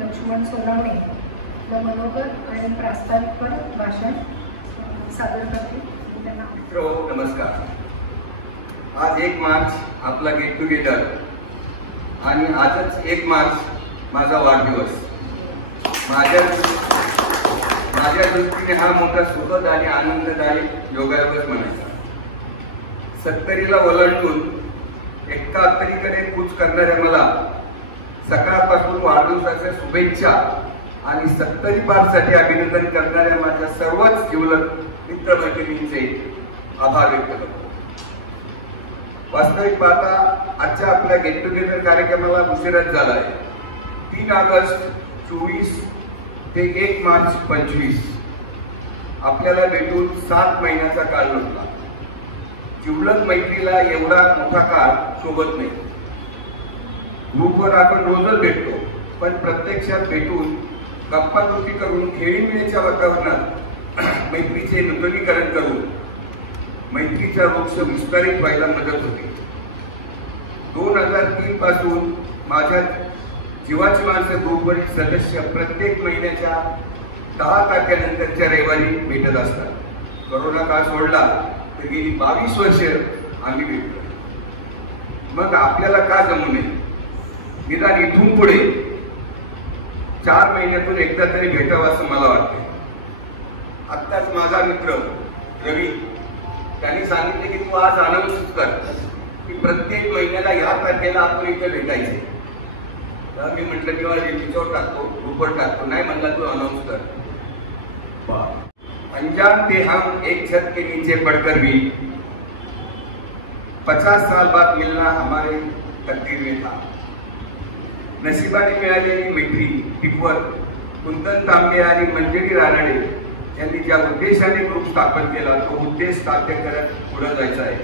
लक्ष्मण सोनावणे मनोगत आणि प्रास्ताविकपर भाषण सादर करते. नमस्कार. आज 1 मार्च आपला गेट टुगेदर आणि आजच 1 मार्च माझा वाढदिवस. माझ्या दृष्टीने हा मोठा सुखद आणि आनंददायी योगायोगच म्हणायचा. 70ला ओलांडून 71कडे कूच करणाऱ्या मला सकाळपासून वाढदिवसाच्या शुभेच्छा आणि 70 पारसाठी अभिनंदन करणाऱ्या माझ्या सर्वच जिवलग मित्रमैत्रिणींचे आभार व्यक्त करतो. वास्तविक पाहता आजच्या आपल्या गेट टुगेदर कार्यक्रमाला उशीरच झाला आहे. 3 ऑगस्ट 24 ते 1 मार्च 25 आपल्याला भेटून 7 महिन्याचा काळ लोटला. जिवलग मैत्रीला एवढा मोठा काळ शोभत नाही. ग्रुपवर आपण रोजच भेटतो, पण प्रत्यक्षात भेटून गप्पागोष्टी करून खेळीमेळीच्या वातावरणात मैत्रीचे नूतनीकरण करून मैत्रीचा वृक्ष विस्तारित व्हायला मदत होते. 2003 पासून माझ्या जीवाची माणसं ग्रुपवरील सदस्य प्रत्येक महिन्याच्या 10 तारखेनंतरच्या रविवारी भेटत असतात. कोरोना काळ सोडला तर गेली 22 वर्ष आम्ही भेटतो. मग आपल्याला का जमू नये? निदान इथून पुढे 4 महिन्यातून एकदा तरी भेटावं असं मला वाटतं. आत्ताच माझा मित्र रवी त्यांनी सांगितले की तू आज अनाउन्स कर की प्रत्येक महिन्याला या तारखेला आपण इथे भेटायचे. तर मी म्हटलं किंवा रिलीजवर टाकतो, ग्रुपवर टाकतो. नाही म्हणला तू अनाउन्स कर. अंजाम थे हम एक छत के नीचे पढ़कर भी 50 साल बाद मिलना हमारे तकदीर में था. नशिबाने मिळालेली मैत्री टिकवत कुंदन तांबे आणि मंजिरी रानडे यांनी ज्या उद्देशाने ग्रुप स्थापन केला तो उद्देश साध्य करत पुढे जायचा आहे.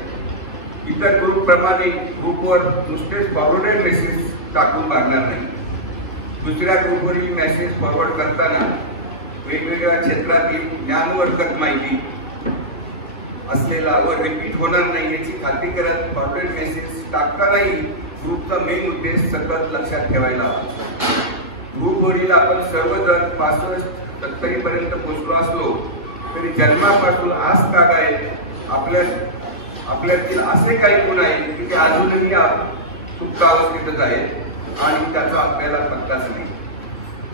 इतर ग्रुपप्रमाणे ग्रुपवर नुसतेच फॉरवर्डेड मेसेज टाकून मारणार नाही. दुसऱ्या ग्रुपवरील मेसेज फॉरवर्ड करताना वेगवेगळ्या क्षेत्रातील ज्ञानवर्धक माहिती असलेला व रिपीट होणार नाही याची खात्री करत फॉरवर्डेड मेसेज टाकतानाही ग्रुपचा मेन उद्देश सतत लक्षात ठेवायला हवा. ग्रुपवरील आपण सर्वजण 65-70 पर्यंत पोहोचलो असलो तरी जन्मापासून आज तागाय आपल्यातील असे काही गुण आहेत की ते अजूनही सुप्तावस्थेतच आहेत आणि त्याचा आपल्याला पत्ताच नाही.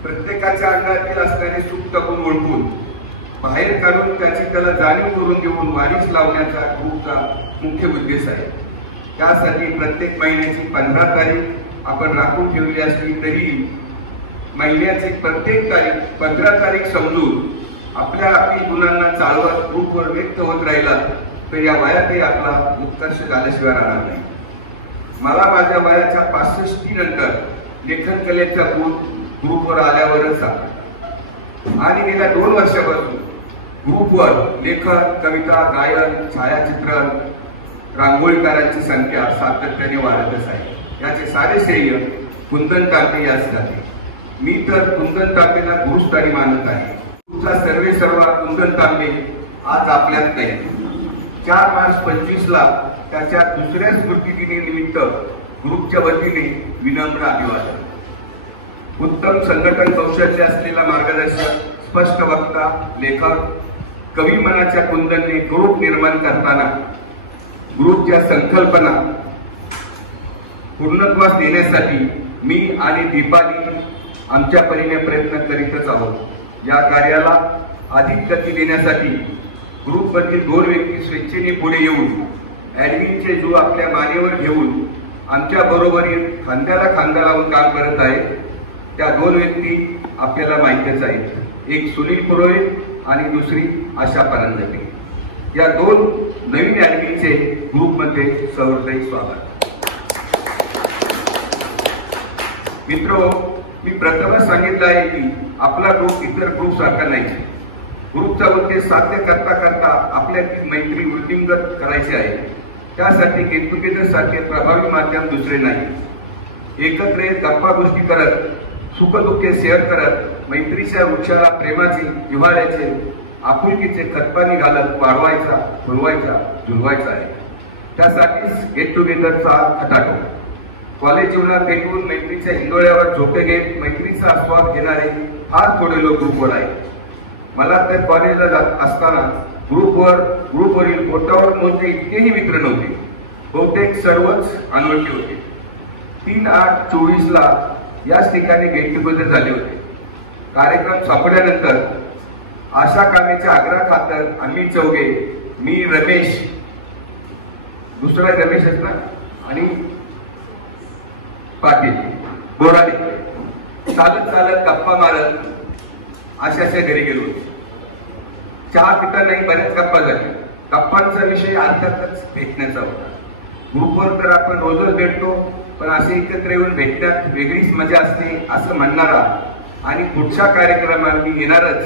प्रत्येकाच्या अंगातील असणारे सुप्त गुण ओळखून बाहेर काढून त्याची त्याला जाणीव करून देऊन वारीस लावण्याचा ग्रुपचा मुख्य उद्देश आहे. त्यासाठी प्रत्येक महिन्याची 15 तारीख आपण राखून ठेवली असली तरी महिन्याची प्रत्येक तारीख 15 तारीख समजून आपल्या गुणांना चालवत ग्रुपवर व्यक्त होत राहिला तर या वयातही आपला उत्कर्ष झाल्याशिवाय राहणार नाही. मला माझ्या वयाच्या 65 नंतर लेखन कलेचा गुण ग्रुपवर आल्यावरच आणि गेल्या 2 वर्षापासून ग्रुपवर लेखन, कविता, गायन, छायाचित्रण, रांगोळीकारांची संख्या सातत्याने वाढतच आहे. याचे सारे श्रेय कुंदन तांबे यास जाते. मी तर कुंदन तांबेला गुरुस्थानी मानत आहे. तुमचा सर्वेसर्वा कुंदन तांबे आज आपल्यात नाही. 4 मार्च 25ला त्याच्या दुसऱ्या स्मृतिदिनानिमित्त ग्रुपच्या वतीने विनम्र अभिवादन. उत्तम संघटन कौशल्य असलेला मार्गदर्शक, स्पष्ट वक्ता, लेखक, कवी मनाच्या कुंदनने ग्रुप निर्माण करताना ग्रुपच्या संकल्पना पूर्णत्वास नेण्यासाठी मी आणि दीपाली आमच्या परीने प्रयत्न करीतच आहोत. या कार्याला अधिक गती देण्यासाठी ग्रुपमधील 2 व्यक्ती स्वेच्छेने पुढे येऊन ऍडमिनचे जो आपल्या मानेवर घेऊन आमच्या बरोबरीत खांद्याला खांदा लावून काम करत आहेत. त्या 2 व्यक्ती आपल्याला माहितीच आहेत. एक सुनील पुरोहित आणि दुसरी आशा परांजपे. या 2 नवीन ऍडमिनचे ग्रुपमध्ये सहृदय स्वागत. मित्रो, मी प्रथमच सांगितलं आहे की आपला ग्रुप इतर ग्रुप सारखा नाही. ग्रुपचा उद्देश साध्य करता करता आपल्यातील मैत्री वृद्धिंगत करायची आहे. त्यासाठी गेट टुगेदर सारखे प्रभावी माध्यम दुसरे नाही. एकत्र गप्पा गोष्टी करत, सुख दुःखे शेअर करत मैत्रीच्या वृक्षाला प्रेमाचे, जिव्हाळ्याचे, आपुलकीचे खतपाणी घालत वाढवायचा, फुलवायचा, झुलवायचा आहे. त्यासाठीच गेट टुगेदरचा खटाटो. कॉलेज जीवनात भेटून मैत्रीच्या हिंदोळ्यावर झोपे घेत मैत्रीचा आस्वाद घेणारे फार थोडे लोक ग्रुपवर आहेत. मला तर कॉलेजला जात असताना ग्रुपवरील पोटावर मोजणे इतकेही मित्र नव्हते. बहुतेक सर्वच अनोळखी होते. 3/8/24 याच ठिकाणी गेट टुगेदर झाले होते. कार्यक्रम संपल्यानंतर आशा कामेच्या आग्रहाखातर आम्ही चौघे, मी, रमेश, दुसरा रमेशच ना, आणि पाटील, बोराडे चालत चालत गप्पा मारत आशाच्या घरी गेलो. चहा पिता नाही, बऱ्याच गप्पा झाल्या. गप्पांचा विषय अर्थातच भेटण्याचा होता. ग्रुपवर तर आपण रोजच भेटतो, पण असे एकत्र येऊन भेटण्यात वेगळीच मजा असते असं म्हणणारा आणि पुढच्या कार्यक्रमाला येणारच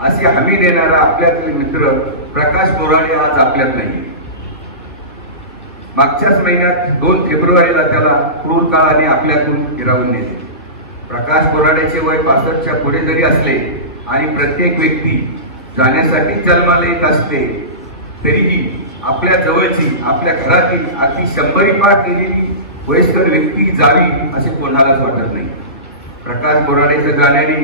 अशी हमी देणारा आपल्यातील मित्र प्रकाश बोराडे आज आपल्यात नाही. मागच्याच महिन्यात 2 फेब्रुवारीला त्याला क्रूर काळाने आपल्यातून हिरावून नेले. प्रकाश बोराडेचे वय 65च्या पुढे जरी असले आणि प्रत्येक व्यक्ती जाण्यासाठी जन्माला येत असते, तरीही आपल्या जवळची, आपल्या घरातील अगदी 100 पाठ केलेली वयस्कर व्यक्ती जावी असे कोणालाच वाटत नाही. प्रकाश बोराडेच्या जाण्याने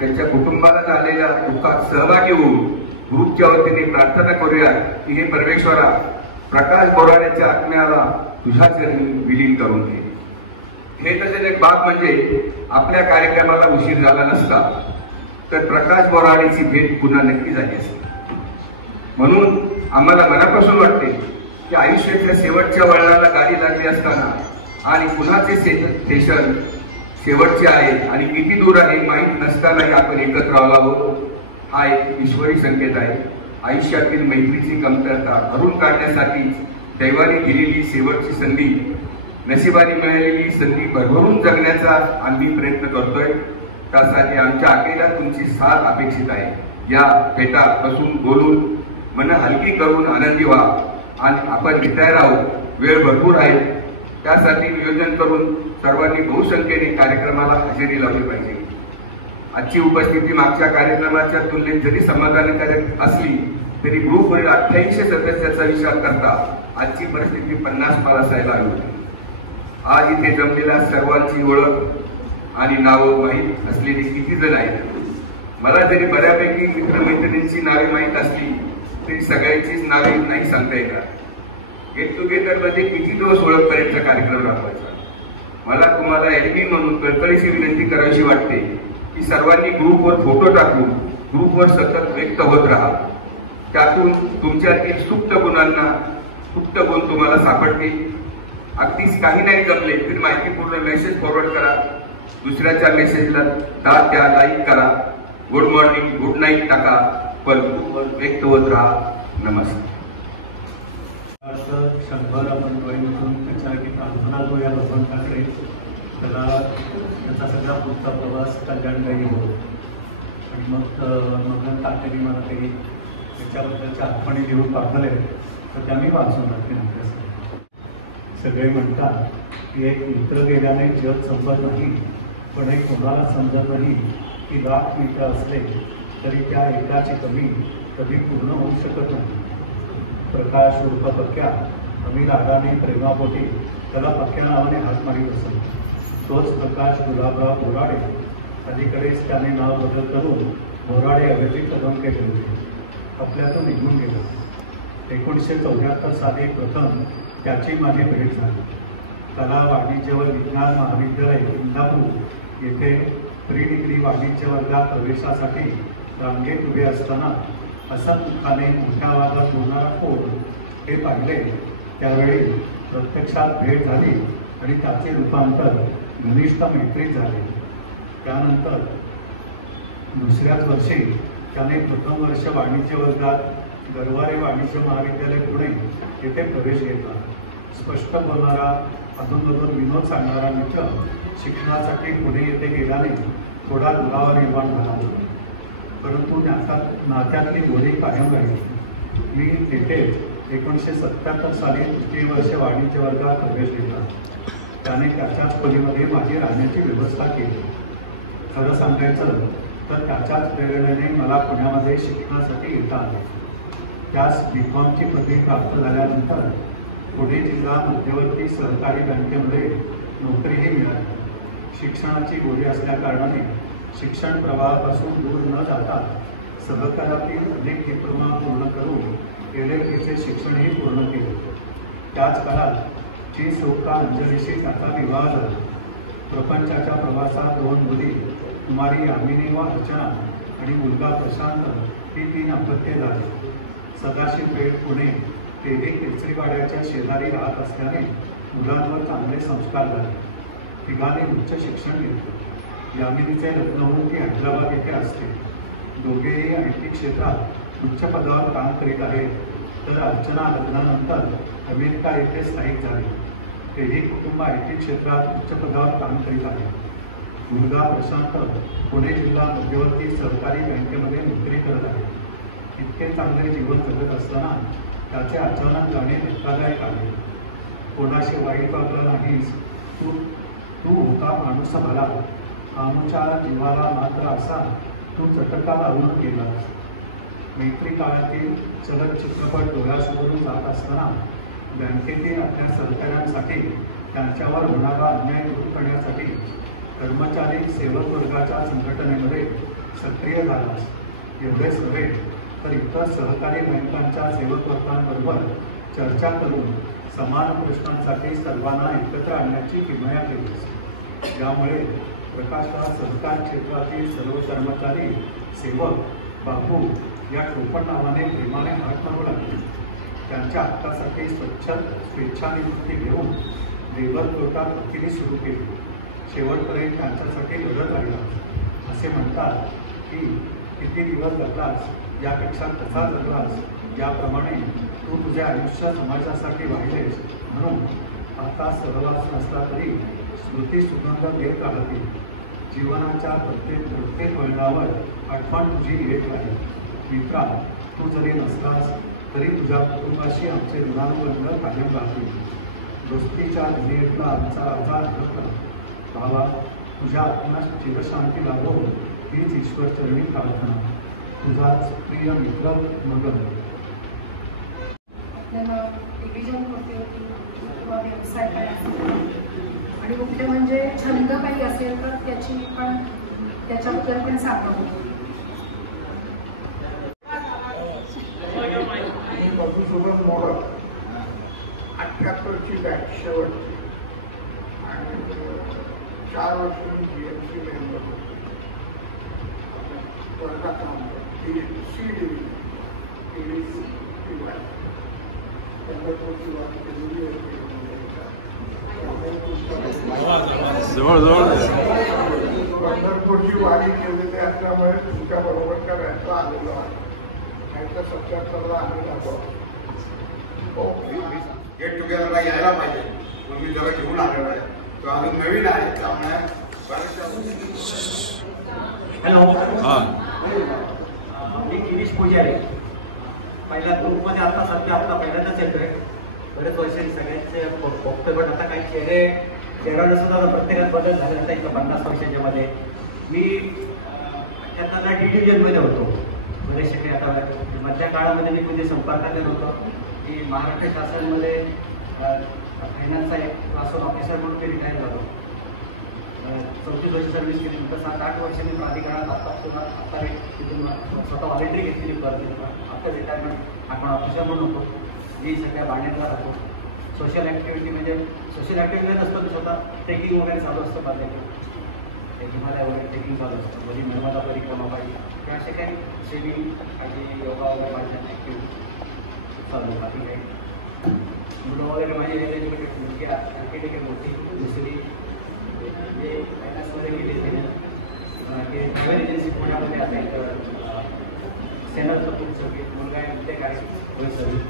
त्यांच्या कुटुंबाला झालेल्या दुःखात सहभागी होऊन ग्रुपच्या वतीने प्रार्थना करूया की हे परमेश्वरा, प्रकाश बोराडेच्या आत्म्याला तुझ्या चरणी विलीन करून घे. हे त्याचे एक बाब म्हणजे आपल्या कार्यक्रमाला उशीर झाला नसता तर प्रकाश बोराडेची भेट पुन्हा नक्की झाली असती. म्हणून आम्हाला मनापासून वाटते की आयुष्याच्या शेवटच्या वळणाला गाडी लागली असताना आणि पुन्हाचे स्टेशन शेवटचे आहे आणि किती दूर आहे माहीत नसतानाही आपण एकत्र आलो आहोत, हा एक ईश्वरी संकेत आहे. आयुष्यातील मैत्रीची कमतरता भरून काढण्यासाठी दैवाने दिलेली शेवटची संधी, नशिबाने मिळालेली संधी भरभरून जगण्याचा आम्ही प्रयत्न करतोय. त्यासाठी आमच्या आखेला तुमची साथ अपेक्षित आहे. या भेटात बसून बोलून मन हलकी करून आनंदी व्हा आणि आपण रिटायर आहोत, वेळ भरपूर आहे. त्यासाठी नियोजन करून सर्वांनी बहुसंख्येने कार्यक्रमाला हजेरी लावली पाहिजे. आजची उपस्थिती मागच्या कार्यक्रमाच्या तुलनेत जरी समाधानकारक असली तरी ग्रुपवरील 88 सदस्याचा विचार करता आजची परिस्थिती 50 पार असायला हवी होती. आज इथे जमलेल्या सर्वांची ओळख आणि नावं माहीत असलेली किती जण आहेत. मला जरी बऱ्यापैकी मित्रमैत्रिणींची नावे माहीत असली तरी सगळ्यांचीच नावे नाही सांगता येणार. गेट टुगेदर मध्ये किती दिवस ओळखपर्यंतचा कार्यक्रम राबवायचा. मला तुम्हाला एडमिन म्हणून कळकळीची विनंती करायची वाटते की सर्वांनी ग्रुपवर फोटो टाकून ग्रुपवर सतत व्यक्त होत राहा. त्यातून तुमच्यातील सुप्त गुण तुम्हाला सापडतील. अगदीच काही नाही जमले तरी माहितीपूर्ण मेसेज फॉरवर्ड करा, दुसऱ्याच्या मेसेजला दाद द्या, लाईक करा, गुड मॉर्निंग, गुड नाईट टाका, पण ग्रुपवर व्यक्त होत राहा. नमस्कार. 100 आपण ड्रॉईंग करून त्याच्या प्रार्थना तो या भगवंताकडे त्याला त्याचा सगळा पुढचा प्रवास कल्याणकारी हो. आणि मग तात्याने मला काही त्याच्याबद्दलच्या आठवणी घेऊन पाठवले तर त्यांनी वाचून टाकले. सगळे म्हणतात की एक मित्र गेल्याने जग संपत नाही, पण एक कोणाला समजत नाही की 1,00,000 मित्र असले तरी त्या एकाची कमी कधी पूर्ण होऊ शकत नाही. प्रकाश उर्फ पक्क्या आम्ही रागाने प्रेमापोटी त्याला पक्क्या नावाने हात मारीत असतो. तोच प्रकाश गुलाबराव बोराडे अलीकडेच त्याने नाव बदल करून बोराडे ऐवजी कदम केले होते. आपल्यातून निघून गेला. 1974 साली प्रथम त्याची माझी भेट झाली. कला वाणिज्य व विज्ञान महाविद्यालय इंदापूर येथे प्री डिग्री वाणिज्य वर्गात प्रवेशासाठी रांगेत उभे असताना असत दुःखाने मोठ्या आवाजात बोलणारा कोण हे पाहिले. त्यावेळी प्रत्यक्षात भेट झाली आणि त्याचे रूपांतर घनिष्ठ मैत्रीत झाले. त्यानंतर दुसऱ्याच वर्षी त्याने प्रथम वर्ष वाणिज्य वर्गात गरवारे वाणिज्य महाविद्यालय पुणे येथे प्रवेश घेतला. स्पष्ट बोलणारा, अधूनमधून विनोद सांगणारा मित्र शिक्षणासाठी पुणे येथे गेल्याने थोडा दुरावा निर्माण झाला, परंतु नात्यातली गोडी कायम राहिली. मी तेथेच 1977 साली तृतीय वर्ष वाणिज्य वर्गात प्रवेश घेतला. त्याने त्याच्याच खोलीमध्ये माझी राहण्याची व्यवस्था केली. खरं सांगायचं तर त्याच्याच प्रेरणेने मला पुण्यामध्ये शिक्षणासाठी येता आले. त्यास B.Com.ची पदवी प्राप्त झाल्यानंतर पुणे जिल्हा मध्यवर्ती सहकारी बँकेमध्ये नोकरीही मिळाली. शिक्षणाची गोडी असल्याकारणाने शिक्षण प्रवाहापासून दूर न जाता सहकारातील अनेक डिप्लोमा पूर्ण करून LLBचे शिक्षणही पूर्ण केले. त्याच काळात ची सौका अंजलीशी त्याचा विवाह झाला. प्रपंचाच्या प्रवासात 2 मुली कुमारी यामिनी व अर्चना आणि मुलगा प्रशांत ही 3 अपत्ये झाली. सदाशिवपेठ पुणे तेही केसरीवाड्याच्या शेजारी राहत असल्याने मुलांवर चांगले संस्कार झाले. तिघांनी उच्च शिक्षण घेतले. यामिनीचे लग्न होऊन ती हैदराबाद येथे असते. दोघेही IT क्षेत्रात उच्च पदावर काम करीत आहेत. तर अर्चना लग्नानंतर अमेरिका येथे स्थायिक झाली. तेही कुटुंब IT क्षेत्रात उच्च पदावर काम करीत आहे. मुलगा प्रशांत पुणे जिल्हा मध्यवर्ती सहकारी बँकेमध्ये नोकरी करत आहे. इतके चांगले जीवन जगत असताना त्याचे अचानक जाणे धक्कादायक आहे. कोणाशी वाईट वागला नाहीस, तू होता माणूस भला, आमच्या जीवाला मात्र असा तू चटका लावून गेलास. मैत्री काळातील चलत चित्रपट डोळ्यासमोरून जात असताना बँकेतील आपल्या सहकाऱ्यांसाठी त्यांच्यावर होणारा अन्याय दूर करण्यासाठी कर्मचारी सेवक वर्गाच्या संघटनेमध्ये सक्रिय झालास. एवढेच नव्हे तर इतर सहकारी बँकांच्या सेवक वर्गांबरोबर चर्चा करून समान प्रश्नांसाठी सर्वांना एकत्र आणण्याची किमया केलीस. यामुळे प्रकाशराव सहकार क्षेत्रातील सर्व कर्मचारी सेवक बापू या टोपण नावाने प्रेमाने हात मारू लागले. त्यांच्या हक्कासाठी स्वेच्छानिवृत्ती घेऊन लेबर कोर्टात वकिली सुरू केली. शेवटपर्यंत त्यांच्यासाठी लढत राहिला. असे म्हणतात की किती दिवस जगलास यापेक्षा कसा जगलास याप्रमाणे तू तुझे आयुष्य समाजासाठी वाहिलेस. म्हणून आता सहवास नसला तरी स्मृती सुगंध देत राहतील. जीवनाच्या प्रत्येक वळणावर आठवण तुझी येत राहील. मित्रा, तू जरी नसलास तरी तुझ्या कुटुंबाशी आमचे ऋणानुबंध कायम राहतील. दोस्तीच्या दुनियेतला आमचा आजार हरपला. भावा, तुझ्या आत्म्यास चिरशांती लाभो हीच ईश्वरचरणी प्रार्थना. तुझाच प्रिय मित्र मगन. आपल्याला डिव्हिजन होते किंवा व्यवसाय काय असेल आणि मुख्य म्हणजे छंद काही असेल तर त्याच्याबद्दल पण सांगावं. मधुसूदन मोडक 78ची बॅच शेवट आणि 4 वर्ष मी GMC मेंबर होतो. वर्गात C डिव्हिजन पंढरपूरची वारी केलेली होती. पंढरपूरची वारी केलेली असल्यामुळे तुमच्या बरोबर करायचं आलेलो आहे. नाही तर 77ला आम्ही जातो. गेट टुगेदरला यायला पाहिजे. मी जरा घेऊन आलेलो आहे. तो अजून नवीन आहे त्यामुळे हॅलो, मी गिरीश पुजारी. पहिल्या ग्रुपमध्ये आता सध्या आपला पहिल्यांदाच येतोय. बरेच वर्षांनी सगळ्यांचे बघतोय, पण आता काही चेहऱ्याला सुद्धा प्रत्येकात बदल झाले. आता इथं 50 वर्षाच्या मध्ये मी 78ला डिव्हिजनमध्ये होतो. बरेचसे काही आता मधल्या काळामध्ये मी म्हणजे संपर्कात होतो की महाराष्ट्र शासनामध्ये फायनान्सचा एक क्लास 1 ऑफिसर म्हणून ते रिटायर झालो. 34 वर्ष सर्व्हिस केली. नंतर 7-8 वर्ष मी प्राधिकरणात आता तिथून स्वतः व्हॉलेंटरी घेतलेली परत आता रिटायरमेंट आपण ऑफिसर म्हणून होतो. मी सगळ्या बाणेरला राहतो. सोशल ॲक्टिव्हिटी म्हणजे सोशल ॲक्टिव्हिटी नसतं, स्वतः ट्रेकिंग वगैरे चालू असतं. बांधले हिमालय वगैरे ट्रेकिंग चालू असतं. मध्ये नर्मदा परिक्रमा पाहिजे किंवा असे काही स्विमिंग काही योगा वगैरे माझ्या ॲक्टिव्हिटी चालू. बाकी काही मुलं वगैरे माझी एज्युकेटेड मुलगी आर्किटेक्ट मोठी दुसरी म्हणजे फायनान्समध्ये गेली ते ट्रॅव्हल एजन्सी पुण्यामध्ये आता सेनरचं खूप सर्विस मुलगा आहे ते काय सर्विस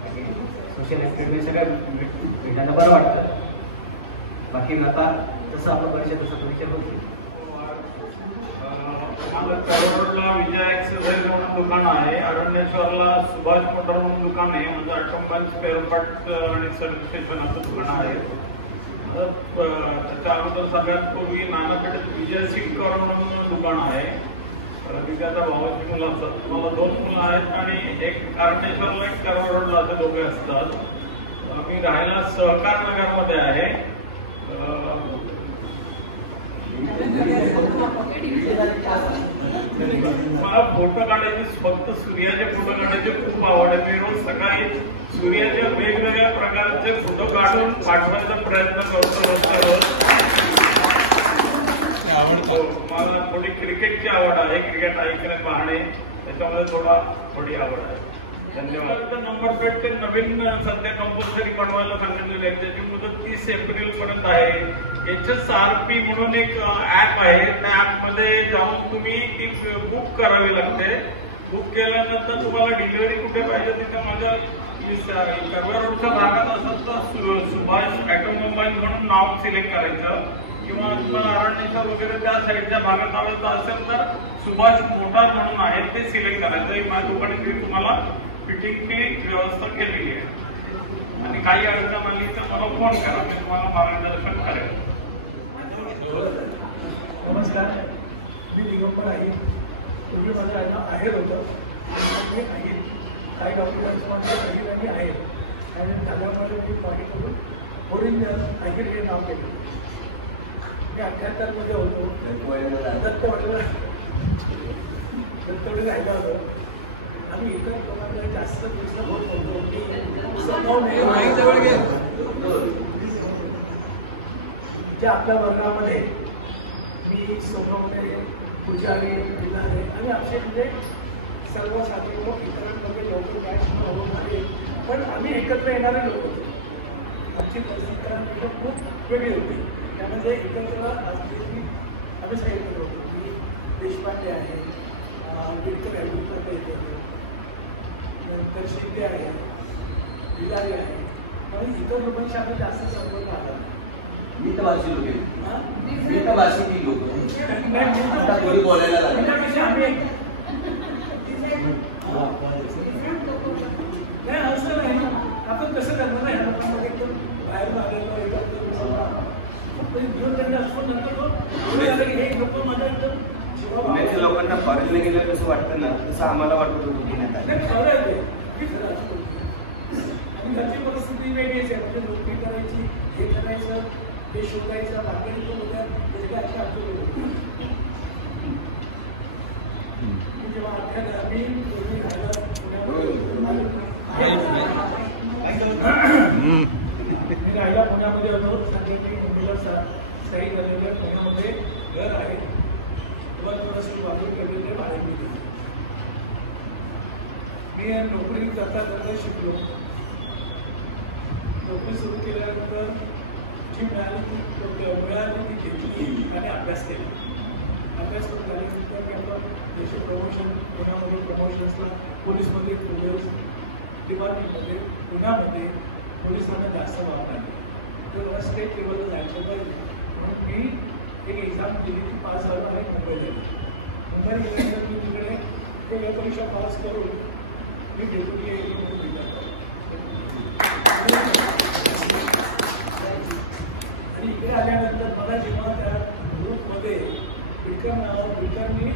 बाकी सोशल ॲक्टिव्हिटी सगळं भेटायला बरं वाटतं. बाकी आता जसं आपलं परिचय तसं परिचय होतो. माझं कराडला विजय एक्सरसाइज म्हणून दुकान आहे. अरण्येश्वरला सुभाष मोटर म्हणून दुकान आहे. माझं ऑटोमोबाईल स्पेअर पार्ट आणि सर्व्हिस स्टेशन असं दुकान आहे. त्याच्या अगोदर सगळ्यात पूर्वी नानापेठेत विजय सिंगकर म्हणून दुकान आहे. त्याच्या भावाची मुलं असतात. मला 2 मुलं आहेत आणि एक कारणेश्वरला एक करवडला असे दोघे असतात. मी राहायला सहकार नगरमध्ये आहे. मला फोटो काढायचे, फक्त सूर्याचे फोटो काढायचे खूप आवड आहे. मी रोज सकाळी सूर्याच्या वेगवेगळ्या प्रकारचे फोटो काढून पाठवायचा प्रयत्न करतो. मला थोडी क्रिकेटची आवड आहे. क्रिकेट ऐकणे पाहणे त्याच्यामध्ये थोडी आवड आहे. धन्यवाद. नंबर प्लेट ते नवीन सध्या कंपल्सरी बनवायला सांगितलेले आहे. त्याची मुदत 30 एप्रिल पर्यंत आहे. HSRP म्हणून एक ऍप आहे. त्या ऍपमध्ये जाऊन तुम्ही ती बुक करावी लागते. बुक केल्यानंतर तुम्हाला डिलिव्हरी कुठे पाहिजे तिथे माझ्या कर्वे रोडच्या भागात असेल तर सुभाष ऑटोमोबाईल म्हणून नाव सिलेक्ट करायचं, किंवा तुम्हाला अरण्येश्वर वगैरे त्या साईडच्या भागात आवडतं असेल तर सुभाष मोटार म्हणून आहे ते सिलेक्ट करायचं. माझ्या दुकानात तुम्हाला फिटिंगची व्यवस्था केलेली आहे. आणि काही अडचण आली तर मला फोन करा, मी तुम्हाला मार्गदर्शन करेन. नमस्कार, मी दिगंबर आहे. पूर्वी माझं आहेर होतं. मी आहे काही डॉक्युमेंट्समध्ये काही आहे आणि त्याच्यामध्ये मी पाठी करून ओरिजिनल आहेर हे नाव केलं. मी 78 होतो. दत्तवडे राहिलं होतं. आम्ही इतर लोकांना जास्त दिवस होत होतो. ज्या आपल्या वर्गामध्ये मी सोनवणे, पुजारी, बिलारे आणि असे म्हणजे सर्व साथी लोक इतरांमध्ये लवकर काय होत आहे. पण आम्ही एकत्र येणारे लोक होतो. आमची परिस्थिती खूप वेगळी होती. त्यामध्ये एकत्र असलेली आम्ही सांगितलं होतो की देशपांडे आहे, आंबेडकर ॲडव्होकेट येते, नंतर शिंदे आहे, बिलारी आहे. म्हणून इतर लोकांशी आम्ही जास्त संपर्क आला. मितभाषी लोक मितभाषी लोक बोलायला नाही असं नाही. आपण कसं करणार नाही. लोकांमध्ये एकदम बाहेरून आलेलो पुण्याच्या लोकांना फॉरेनला गेलं कसं वाटतं ना, तसं आम्हाला वाटत होतं पुण्यात. आणि घरची परिस्थिती वेगळीच आहे. म्हणजे नोकरी करायची, हे करायचं, हे शोधायचं, बाकी होत्या अशा आमच्या जेव्हा आम्ही राहायला पुण्यामध्ये होतो. सांगितलं मुंबईला स्थायी झालेलं पुण्यामध्ये घर आहे. तेव्हा थोडंसं वापर केलेलं भाडे दिली. मी नोकरी करता करता शिकलो. नोकरी सुरू केल्यानंतर जी मिळाली ती घेतली आणि अभ्यास केला. अभ्यास करून झाल्यानंतर मी आपण देश प्रमोशन पुण्यामध्ये प्रमोशन्सला पोलीसमध्ये डिपार्टमेंटमध्ये पुण्यामध्ये पोलिसांना जास्त वाव नाही. तर मला स्टेट लेवलला जायचं पाहिजे म्हणून मी एक एक्झाम केली. ती पास झालं आणि मुंबईला गेल्यानंतर मी तिकडे एक परीक्षा पास करून मी डेप्युटी म्हणून आणि इकडे आल्यानंतर मला जेव्हा त्या ग्रुपमध्ये बिडकरनी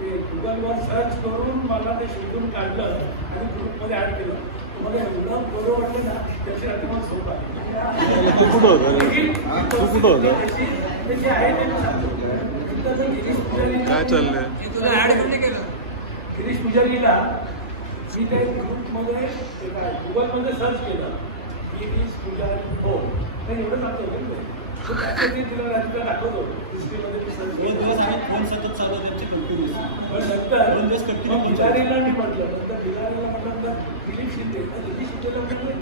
ते गुगलवर सर्च करून मला ते शोधून काढलं आणि ग्रुपमध्ये ॲड केलं. मला एवढं बरं वाटलं ना, त्याची आठवण झोप आली. जे आहे ते मी सांगतो. गिरीश पुजारी गिरीश पुजारीला मी त्या ग्रुपमध्ये गुगलमध्ये सर्च केलं गिरीश पुजारी हो नाही एवढं सांगतो. मी तिला राजकीय दाखवतो हिस्ट्रीमध्ये मी सर्च नंतर बिलारीला मी म्हटलं. नंतर बिलारीला म्हटलं दिलीप शिंदे. दिलीप शिंदेला म्हटलं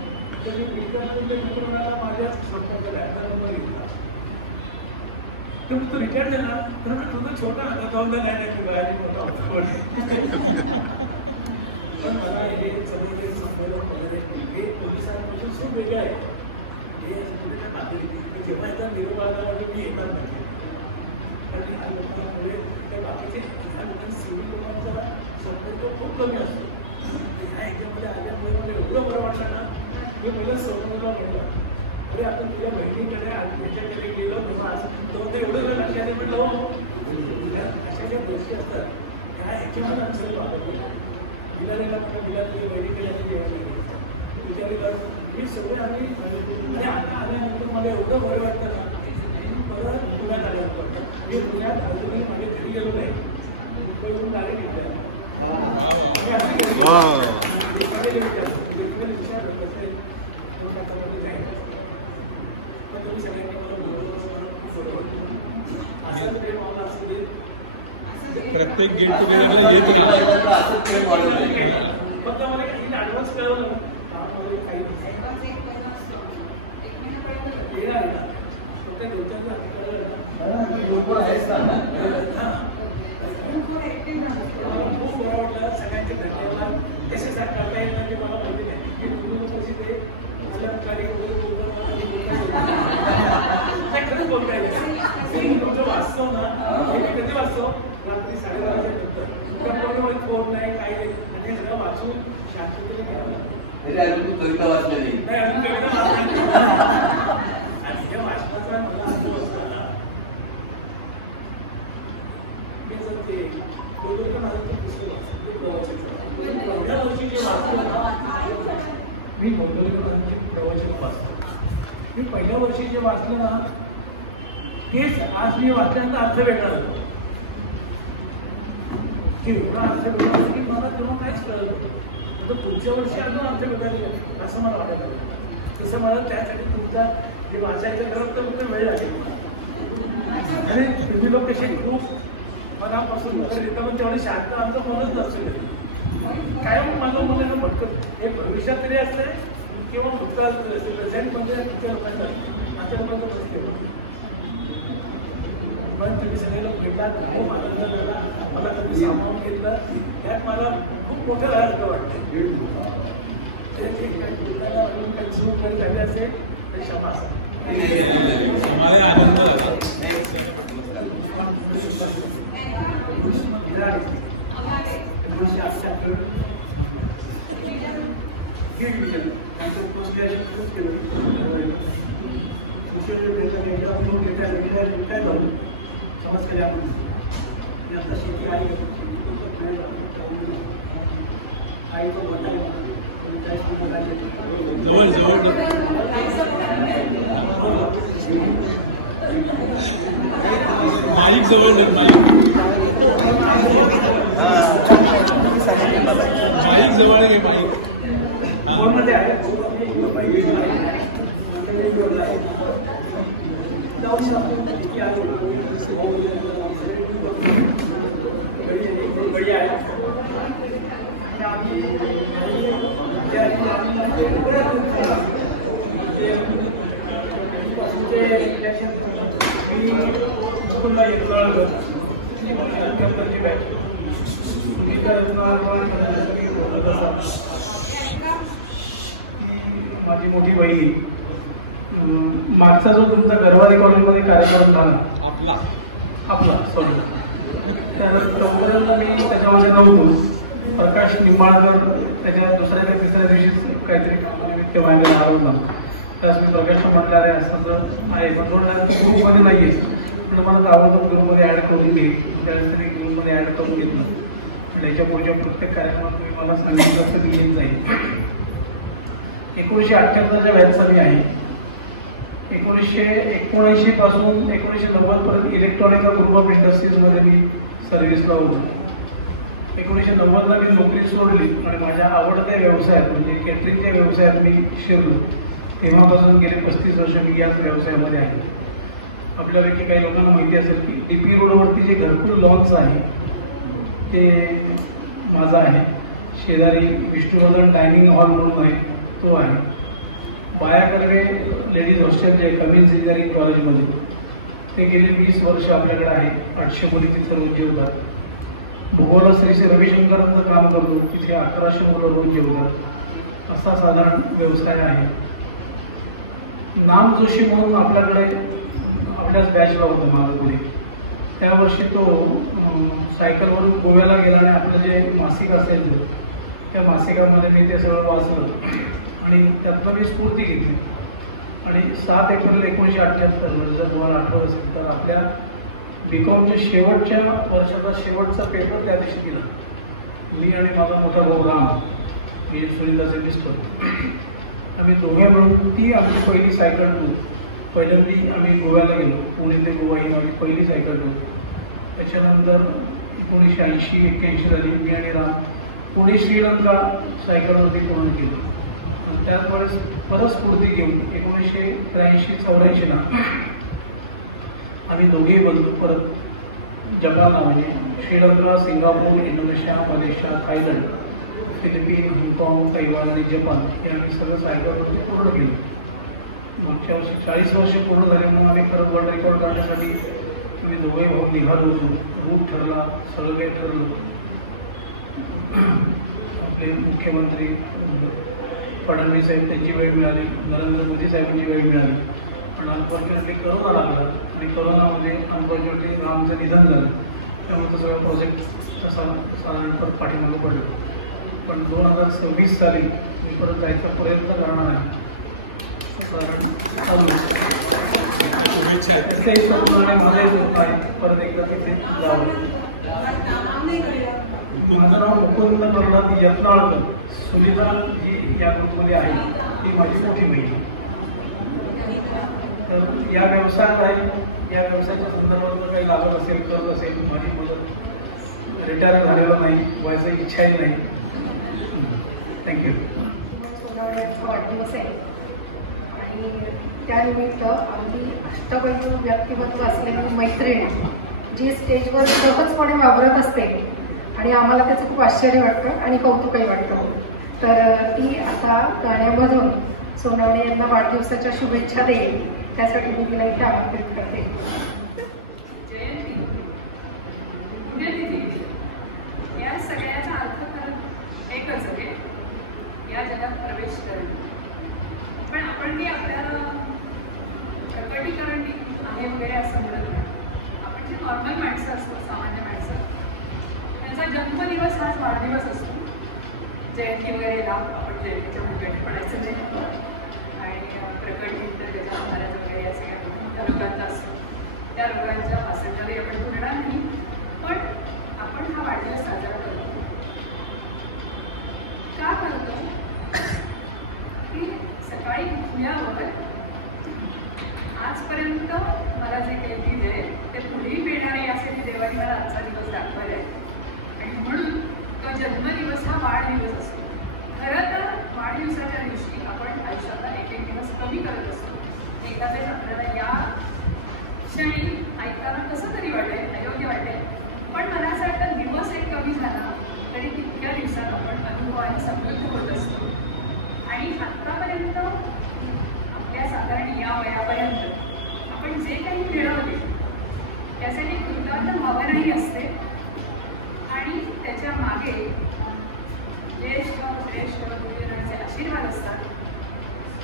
तर मी मित्रांना माझ्या संपर्काला ॲपचा नंबर घेतला. तर तू रिटायर झाला तर तुझं छोटा अकाउंट नाही पण मला हे सगळे संमेलन वगैरे हे पोलिसांपासून खूप वेगळं आहे. हे नातेवाईक जेव्हा एकदा निरोप आला म्हणजे मी येणार नाही. कारण ह्या लोकांमुळे त्या बाकीचे ह्या लोकांना सिव्हिल लोकांचा संपर्क खूप कमी असतो. ह्या ह्याच्यामध्ये आल्यामुळे मला एवढं बरं वाटलं ना. मी पहिलं सोनवला गेला अरे आपण तुझ्या बहिणीकडे आणि त्याच्याकडे गेलो तेव्हा तो ते एवढं वेळ लक्षात म्हटलं अशा ज्या गोष्टी असतात त्या ह्याच्यामध्ये आन्सर वापरतो. तिला तुझ्या बहिणीकडे आम्ही जेवण विचारलं ही सगळे आम्ही आणि आता आल्यानंतर मला एवढं बरं वाटतं ना परत पुण्यात आल्यानंतर मी पुण्यात अजूनही माझ्या घरी गेलो नाही मुंबईहून डायरेक्ट घेतलं तुम्ही सगळ्यांनी मला असं प्रेम मला असं प्रत्येक गेट टुगेदरला येत फक्त मला काही ॲडव्हान्स कळवलं काही खूप बरं वाटलं सगळ्यांच्या घटनेला कसे करता येईल म्हणजे मला माहिती नाही की तुम्ही कशी ते खरंच बोलता येईल तुमचं वाचतो ना मी कधी वाचतो रात्री 12:30 नंतर फोन नाही काही नाही आणि सगळं वाचून शांततेने घ्यावं अजून कविता वाचलेली नाही अजून कविता आणि त्या वाचनाचा मला अनुभव असताना मी जर ते माझं ते पुस्तक वाचतं पहिल्या वर्षी जे वाचलं मी भौगोलिक प्रवचन वाचतो. मी पहिल्या वर्षी जे वाचलं ना तेच आज मी वाचल्यानंतर अर्थ वेगळा होतो की एवढा अर्थ वेगळा होतो की मला तेव्हा काहीच कळलं तर पुढच्या वर्षी अजून अर्थ वेगळा असं मला वाटत होतं. तसं मला त्यासाठी तुमचा ते वाचायचं करत तर फक्त वेळ लागेल आणि तुम्ही लोक कसे खूप मनापासून उत्तर देता पण तेवढे शांत आमचं मनच नसेल काय माझं मला पटकन हे भविष्यात तरी असते किंवा भूतकाळ प्रेझेंट म्हणजे तुमच्या लोकांचं आमच्या लोकांचं नसते. पण तुम्ही सगळे लोक भेटलात खूप आनंद झाला मला तुम्ही सामावून घेतलं त्यात मला खूप मोठं राहतं वाटतं. काही चूक जरी झाली असेल तरी क्षमा आनंद समज केली आपण आता शेती आई आई तो जवळ जवळ माईक जवळ माईक जवळ आहे माईक फोनमध्ये आहे माझी मोठी बहिणी मागचा जो तुमचा गरवारी कॉलेजमध्ये कार्यक्रम झाला आपला सॉरी तोपर्यंत मी त्याच्यामध्ये नव्हतो. प्रकाश निंबाळकर त्याच्या दुसऱ्या का तिसऱ्या दिवशी काहीतरी निमित्त व्हायला आला होता त्यास मी प्रकाशला म्हटलं अरे असं आहे पण थोडं ग्रुपमध्ये नाही आहे पण मला आवडतं ग्रुपमध्ये ॲड करून घे त्यावेळेस तरी ग्रुपमध्ये ॲड करून घेतलं आणि याच्या पुढच्या प्रत्येक कार्यक्रमात तुम्ही मला सांगितलं तर मी येत जाईल. 1978च्या बॅचचा मी आहे. 1979 पासून 1990 पर्यंत इलेक्ट्रॉनिक ग्रुप ऑफ इंडस्ट्रीजमध्ये मी सर्व्हिसला होतो. 1990ला मी नोकरी सोडली आणि माझ्या आवडत्या व्यवसायात म्हणजे केटरिंगच्या व्यवसायात मी शिरलो. तेव्हापासून गेले 35 वर्ष मी याच व्यवसायामध्ये आहे. आपल्यापैकी काही लोकांना माहिती असेल की टीपी रोडवरती जे घरकुल लॉन्स आहे ते माझा आहे. शेजारी विष्णुवर्धन डायनिंग हॉल म्हणून आहे तो आहे. बाया कर्वे लेडीज हॉस्टेल जे कमिन्स इंजिनिअरिंग कॉलेजमध्ये ते गेले 20 वर्ष आपल्याकडे आहे. 800 मुली तिथं रोज जेवतात. भूगोल श्री रविशंकरांचं काम करतो तिथे 1100 मुलं रोज जेवतात. असा साधारण व्यवसाय आहे. नाम जोशी म्हणून आपल्याकडे आपल्याच बॅचला होतं माझं पुढे त्या वर्षी तो सायकलवरून गोव्याला गेला आणि आपलं जे मासिक असायचं त्या मासिकामध्ये मी ते सगळं वाचलं आणि त्यातनं मी स्फूर्ती घेतली आणि 7 एप्रिल 1978 जर तुम्हाला आठवत असेल तर आपल्या बीकॉमच्या शेवटच्या वर्षाचा शेवटचा पेपर त्या दिवशी दिला. मी आणि माझा मोठा भाऊ राम, मी सुनीताचे मिस्टर, आम्ही दोघे मिळून ती आमची पहिली सायकल टूर. पहिल्यांदी आम्ही गोव्याला गेलो, पुणे ते गोवा ही माझी पहिली सायकल टूर. त्याच्यानंतर 1980-81 साली मी आणि राम पुणे श्रीलंका सायकलवरती पूर्ण केली. त्याचवेळेस परत स्फूर्ती घेऊन 1983-84ला आम्ही दोघेही बंधू परत जपानला, म्हणजे Sri Lanka, Singapore, Indonesia, Malaysia, Thailand, Philippine, हाँगकाँग, तैवान आणि जपान हे आम्ही सगळं सायकलवरती पूर्ण केलं. मागच्या वर्षी 40 वर्ष पूर्ण झाले म्हणून आम्ही परत वर्ल्ड रेकॉर्ड करण्यासाठी आम्ही दोघे भाऊ निघालो होतो. रूट ठरला, सगळं काही ठरलं. आपले मुख्यमंत्री फडणवीस साहेब त्यांची वेळ मिळाली, नरेंद्र मोदी साहेबांची वेळ मिळाली, पण अनफॉर्च्युनेटली करोना लागला आणि करोनामध्ये अनफॉर्च्युनेटली रामचं निधन झालं. त्यामुळे तो सगळा प्रोजेक्ट तसा साधारण पाठीमागं पडलं. पण 2026 साली मी परत जायचा प्रयत्न करणार आहे. कारण माझाही स्वप्न आहे परत एकदा तिथे जावं. माझं नाव मुकुंद प्रल्हाद यत्नाळकर. सुनीता जी या ग्रुपमध्ये आहे ती माझी मोठी बहीण. तर या व्यवसायात आहे, या व्यवसायाच्या संदर्भात काही लागत असेल, करत असेल माझी मदत. रिटायर झालेलं नाही, व्हायची इच्छाही नाही. थँक्यू. सोनावण्याचा वाढदिवस आहे आणि त्यानिमित्त आम्ही अष्टपैलू व्यक्तिमत्व असलेली मैत्रीण जी स्टेजवर सहजपणे वावरत असते आणि आम्हाला त्याचं खूप आश्चर्य वाटतं आणि कौतुकही वाटतं. तर ती आता गाण्यामधून सोनावणे यांना वाढदिवसाच्या शुभेच्छा देईल. त्यासाठी मी तिला इथे आमंत्रित करते. या सगळ्याचा अर्थ खरं एकच आहे, या जगात प्रवेश करणे. पण आपण मी आपल्याला प्रकटीकरण आहे वगैरे असं म्हणत नाही. आपण जे नॉर्मल माणसं असतो, सामान्य माणसं, त्यांचा जन्मदिवस हाच वाढदिवस असतो. जयंती वगैरे लाभ आपण जयंतीच्या मुलगडी पडायचं नाही आणि प्रकटी तर त्याच्या महाराज वगैरे या सगळ्या त्या लोकांचा असतो. त्या लोकांच्या भाषणालाही आपण बोलणार नाही, पण आपण हा वाढदिवस साजरा करतो. का करतो की सकाळी उठल्यावर आजपर्यंत मला जे काही दिले ते पुढेही मिळणारे यासाठी देवाने मला आजचा दिवस दाखवला आहे. आणि म्हणून तो जन्मदिवस हा वाढदिवस असतो. खरं तर वाढदिवसाच्या दिवशी आपण आयुष्यातला एक दिवस कमी करत असतो. एकदा वेळेस आपल्याला या क्षणी ऐकताना कसं तरी वाटेल, अयोग्य वाटेल, पण मला असं वाटतं दिवस एक कमी झाला तरी तितक्या दिवसात आपण अनुभवाने समृद्ध होत असतो. आणि आत्तापर्यंत आपल्या साधारण या वयापर्यंत आपण जे काही मिळवले त्यासाठी कृतज्ञ भावनाही असते आणि त्याच्या मागे ज्येष्ठ श्रेष्ठ गुरुजनांचे आशीर्वाद असतात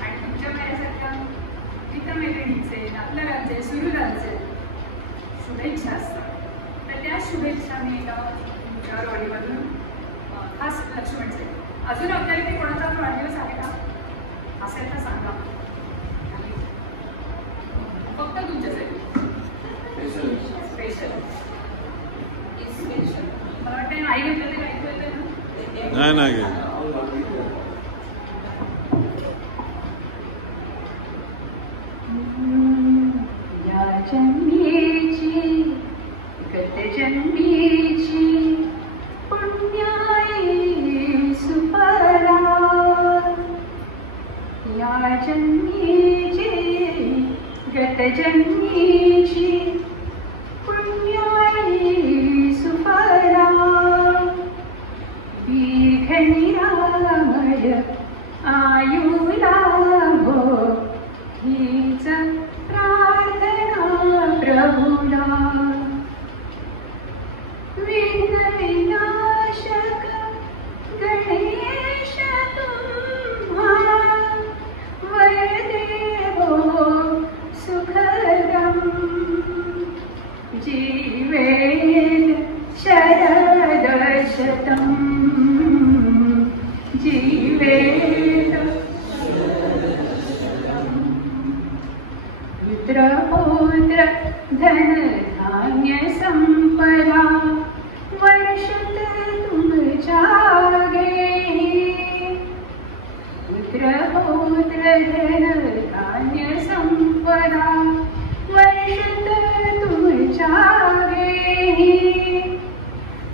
आणि तुमच्या माझ्यासारख्या मित्रमैत्रिणींचे, नातलगांचे, सुहृदांचे शुभेच्छा असतात. तर त्या शुभेच्छा मी एका तुमच्या वाडीमधून खास लक्ष्मणचे. अजून आपल्याला ते कोणाचा वाढदिवस आहे का? असेल तर सांगा. फक्त तुमच्यासाठी स्पेशल मला वाटतं नाही घेतलं ते ऐकू येतं ना. नाही या जन्मीची गत जन्मीची पुण्याई सुपरा, या जन्मीची गत जन्मीची पुण्याई सुपरा, दीर्घनिरामय आयुला हो हीच प्रार्थना प्रभुला. विघ्नविनाशक गणेश तुम्हा वरदेवो सुखदम्, जीवेन शरदशतम्, जीवेन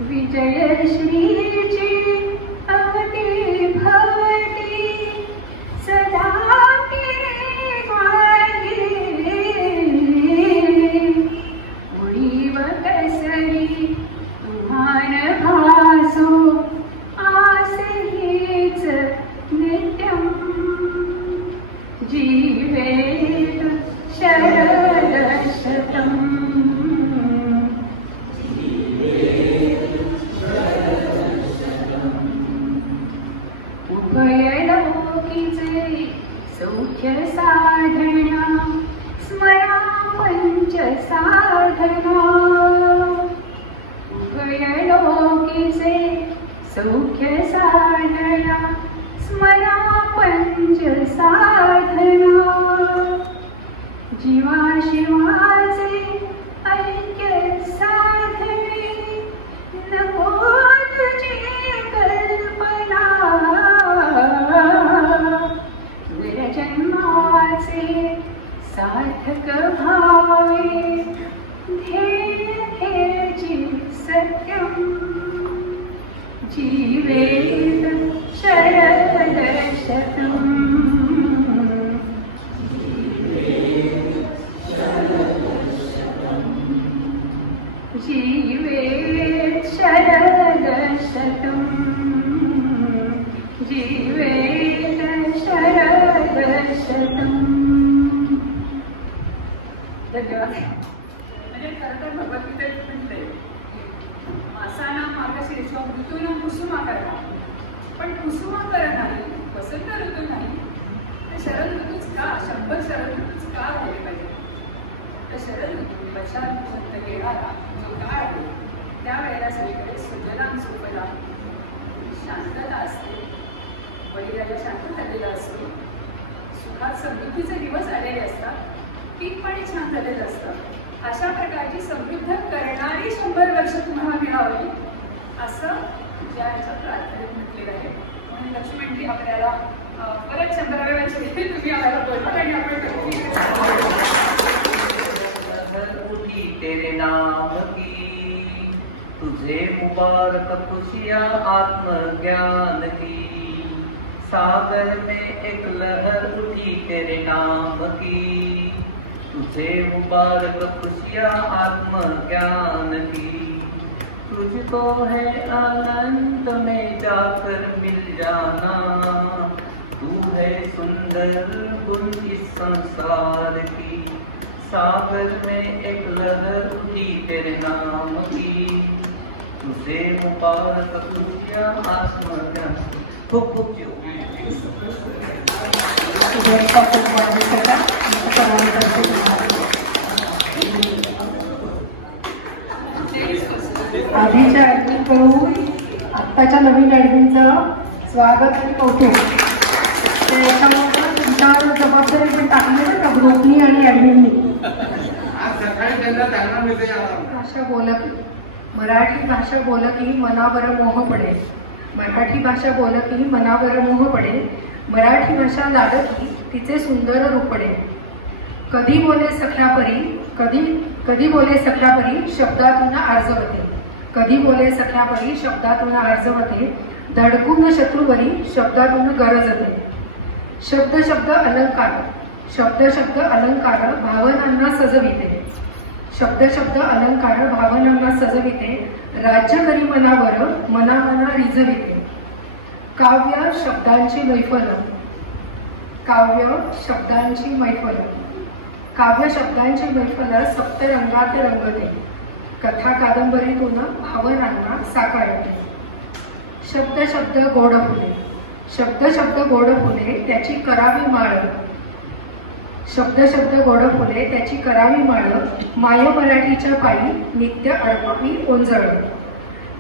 विजयश्रीची अवती भवती सदा केले मागे उडीव कसली तुम्हान भासो आस हीच नित्यम जीवेत शरदशतम् उभयलोकीचे सौख्य साधना स्मरा पंच साधना उभयलोकीचे सौख्य साधना स्मरा पंच साधना जीवा शिवाचे ऐक्य साधने नको तुझी कल्पना विरजन्माचे सार्थक भावे ध्येय हेची सत्यम जीवेत शरदशतम् जीवेत शरदशतम् जीवेत शरदशतम्. धन्यवाद. म्हणजे खरं तर भगवद्गीतेत म्हणते मासाना मार्गशीर्ष ऋतून कुसुमाकरा, पण कुसुमाकर नाही, वसंत ऋतू नाही, तर शरद ऋतूच का, 100 शरद ऋतूच का राहिले पाहिजे. तर शरद ऋतू वर्षांत येणारा जो काळ आहे त्यावेळेला सगळीकडे सुजलाम सुफलाम शांतता असते, बळीराजा शांत झालेला असतो, सुखात समृद्धीचे दिवस आलेले असतात, पीक पाणी छान झालेलं असतं. अशा प्रकारची समृद्ध करणारी 100 वर्ष तुम्हाला मिळावी असं या ह्याच्या प्रार्थनेत म्हटलेलं आहे. म्हणून लक्ष्मणजी आपल्याला परत 100व्या वर्षी तुम्ही आम्हाला बोलता आणि आपण तेरे नाम की तुझे मुबारक खुशियाँ आत्मज्ञान की सागर में एक लहर उठी तेरे नाम की तुझे मुबारक खुशियाँ आत्मज्ञान की तुझको है आनंद में जाकर मिल जाना तू है सुंदर गुण इस संसार की सागर में एक लहर उठी तेरे नाम की तुझे मुबारक खुशियाँ आत्मज्ञान. खूप खूप आधीच्या ऍडमिन करून आत्ताच्या नवीन ऍडमिनचं स्वागत आणि कौतुक. त्याच्यामुळे तुमच्यावर जबाबदारी पण टाकली का ग्रुपनी आणि ऍडमिननी. भाषा बोलकी मराठी भाषा बोलकी मनावर मोह पडेल, मराठी भाषा बोलकी मनावर मोह पडेल, मराठी भाषा लाडकी तिचे सुंदर रूप पडेल. कधी बोले सख्या परी, कधी बोले सख्या परी शब्दातून आर्जवते, कधी बोले सख्या परी शब्दातून आर्जवते, धडकून शत्रूवरी शब्दातून गरजते. शब्द शब्द अलंकार, शब्द शब्द अलंकार भावनांना सजविते, शब्द शब्द अलंकार भावनांना सजविते, राज्य करी मनावर मनामना रिझविते. काव्य शब्दांची मैफल, काव्य शब्दांची मैफल, काव्य शब्दांची मैफल सप्तरंगात रंगते, कथा कादंबरीतून भावनांना साकारते. शब्द शब्द गोड फुले, शब्द शब्द गोड फुले त्याची करावी माळ, शब्द शब्द गोड फुले त्याची करावी माळ, माय मराठीच्या पायी नित्य अडकवी ओंजळ.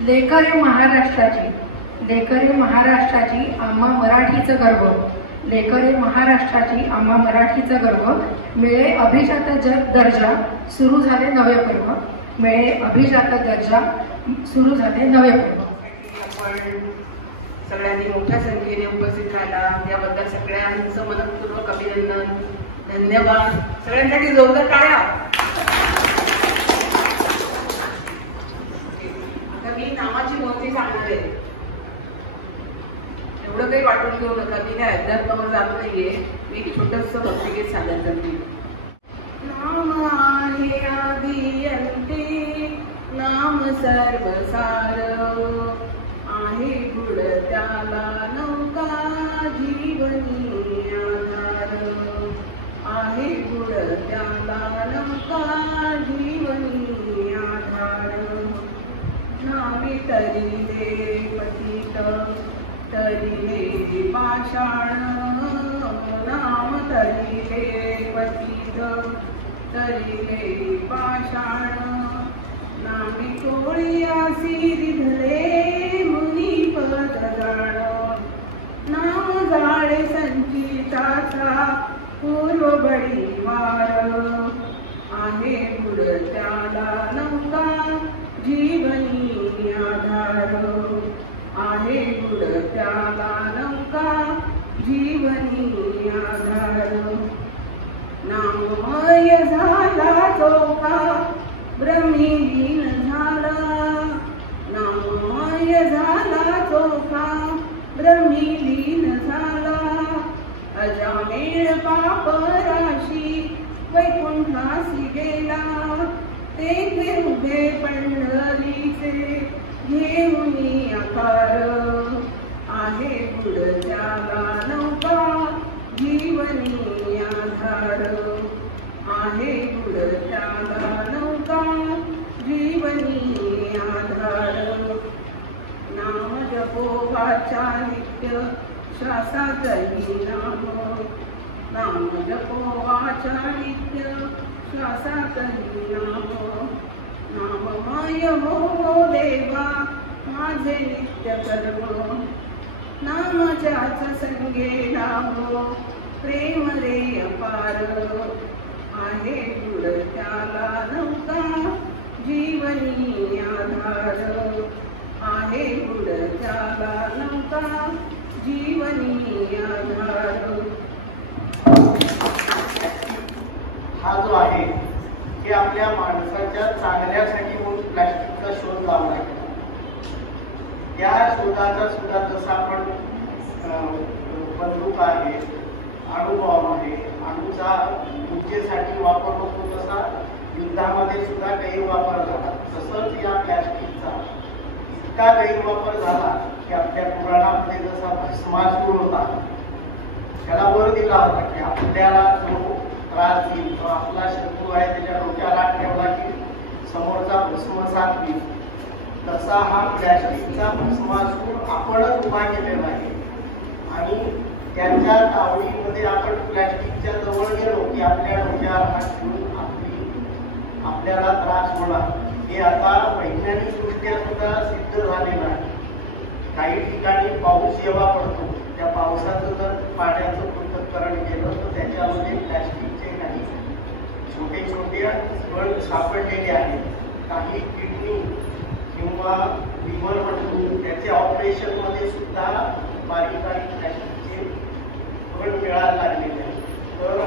लेकरे महाराष्ट्राची, लेकरे महाराष्ट्राची आम्हा मराठीचं गर्व, लेकरे महाराष्ट्राची आम्हा मराठीचा गर्व. मिळे अभिजात दर्जा सुरू झाले नवे पर्व, मिळे अभिजात दर्जा सुरू झाले नवे पर्व. सगळ्यांनी मोठ्या संख्येने उपस्थित राहिला याबद्दल सगळ्यांचं मनपूर्वक अभिनंदन. धन्यवाद. सगळ्यांसाठी जोरदार टाळ्या. आता मी नावाची सांगणार आहे. एवढं काही वाटून घेऊ नका. मी काय अध्यात्मावर जात नाहीये. मी छोटंसं भक्तिगीत सादर करते. नाम आहे आदि अंती, नाम सर्वसार, आहे गुण त्याला नौका जीवनी आधार, आहे गुण त्याला नौका जीवनी आधार. नामी तरिले पतित तरिले पाषाण, नाम तरिले पतित तरिले पाषाण, नामी कोळियासी रिधले मुनी पद जाण, नाम जाळे संचिताचा पूर्व बळीवार, आहे गुण त्याला नौका जीवनी आधार, आहे गुण त्याला नौका जीवनी आधार. नाममय झाला चोखा ब्रह्मीलीन झाला, नाममय झाला चोखा ब्रह्मीलीन झाला. अजामेळ पाप राशी वैकुंठासी गेला, तेथे उभे पंढरीचे घेऊनी आकार, आहे गुण त्याला नौका जीवनी आधार, आहे गुण त्याला नौका जीवनी आधार. नाम जपो वाचा नित्य श्वासातही नाम, नाम जपो वाचा नित्य श्वासातही नाम. नाममय हो देवा माझे नित्य कर्म, नामच्याच संगे लाभो प्रेम रे अपार, आहे गुण त्याला नौका जीवनी आधार, आहे गुण त्याला नौका जीवनी आधार. हा जो आहे की आपल्या माणसाच्या चांगल्यासाठी म्हणून प्लॅस्टिकचा शोध लावला गेला. त्या शोधाचा सुद्धा जसा आपण बंदूक आहे, अणुबॉम्ब आहे, अणूचा ऊर्जेसाठी वापर होतो, तसा युद्धामध्ये सुद्धा गैरवापर झाला. तसंच या प्लॅस्टिकचा इतका गैरवापर झाला की आपल्या पुराणामध्ये जसा भस्मासूर होता, त्याला वर दिला होता की आपल्याला जो त्रास देईल, जो आपला शत्रू आहे त्याच्या डोक्याला ठेवला की समोरचा भस्मसात होईल, तसा हा प्लॅस्टिकचा भस्मासूर आपणच उभा केलेला आहे. आणि त्यांच्या तावडीमध्ये आपण प्लॅस्टिकच्या जवळ गेलो की आपल्या डोक्यावर हात ठेवून आपल्याला त्रास होणार. हे आता वैज्ञानिकदृष्ट्या सुद्धा सिद्ध झालेलं आहे. काही ठिकाणी पाऊस जेव्हा पडतो, त्या पावसाचं जर पाण्याचं पृथक्करण केलं तर त्याच्यामध्ये प्लॅस्टिकचे काही छोटे छोटे कण सापडलेले आहेत. काही किडनी किंवा लिव्हर म्हणून त्याचे ऑपरेशनमध्ये सुद्धा बारीक बारीक प्लॅस्टिकचे कण मिळायला लागलेले आहेत. तर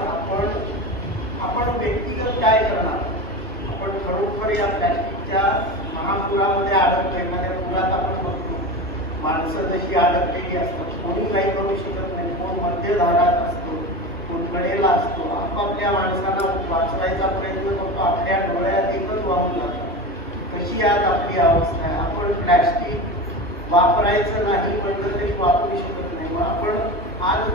आपण व्यक्तिगत काय करणार? आपण खरोखर या प्लॅस्टिकच्या महापुरामध्ये अडकतो. एखाद्या पुरात आपण बघतो माणसं जशी अडकलेली असतात, कोणी काही करू शकत नाही. कोण मध्यधारात असतो, कोण कडेला असतो. आपापल्या माणसाला वाचवायचा प्रयत्न करतो, आपल्या डोळ्यात एकच वाहून जातो. कशी आज आपली अवस्था आहे. आपण प्लॅस्टिक वापरायचं नाही म्हटलं तरी वापरू शकत नाही. मग आपण आज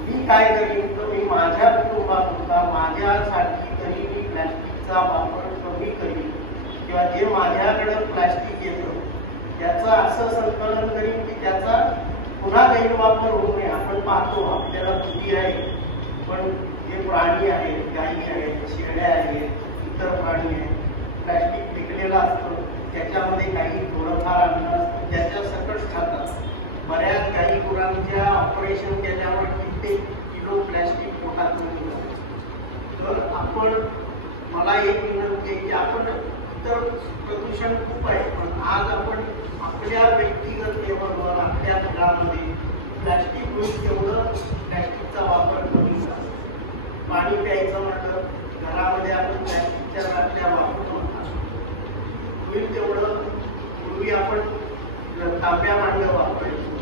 मी काय करीन तर मी माझ्या कुटुंबापुरता माझ्यासाठी तरी मी प्लॅस्टिकचा वापर कमी करीन, किंवा जे माझ्याकडे प्लॅस्टिक येतं त्याचं असं संकलन करीन की त्याचा पुन्हा गैरवापर होऊ नये. आपण पाहतो आपल्याला बुद्धी आहे, पण जे प्राणी आहेत, गायी आहेत, शेळ्या आहेत, इतर प्राणी आहेत, प्लॅस्टिक फेकलेलं असतं, त्याच्यामध्ये काही थोडंफार अन्न असतं ज्याच्या सकट खातात. बऱ्याच काही गुरांच्या ऑपरेशन केल्यावर कित्येक किलो प्लॅस्टिक पोटातून निघतं. तर आपण मला एक विनंती आहे की आपण इतर प्रदूषण खूप आहे, पण आज आपण आपल्या व्यक्तिगत लेवलवर आपल्या घरामध्ये प्लॅस्टिक होईल तेवढं प्लॅस्टिकचा वापर कमी करा. पाणी प्यायचं म्हटलं घरामध्ये आपण प्लॅस्टिकच्या बाटल्या वापरतो, होईल तेवढं. पूर्वी आपण तांब्या भांडं वापरायचो.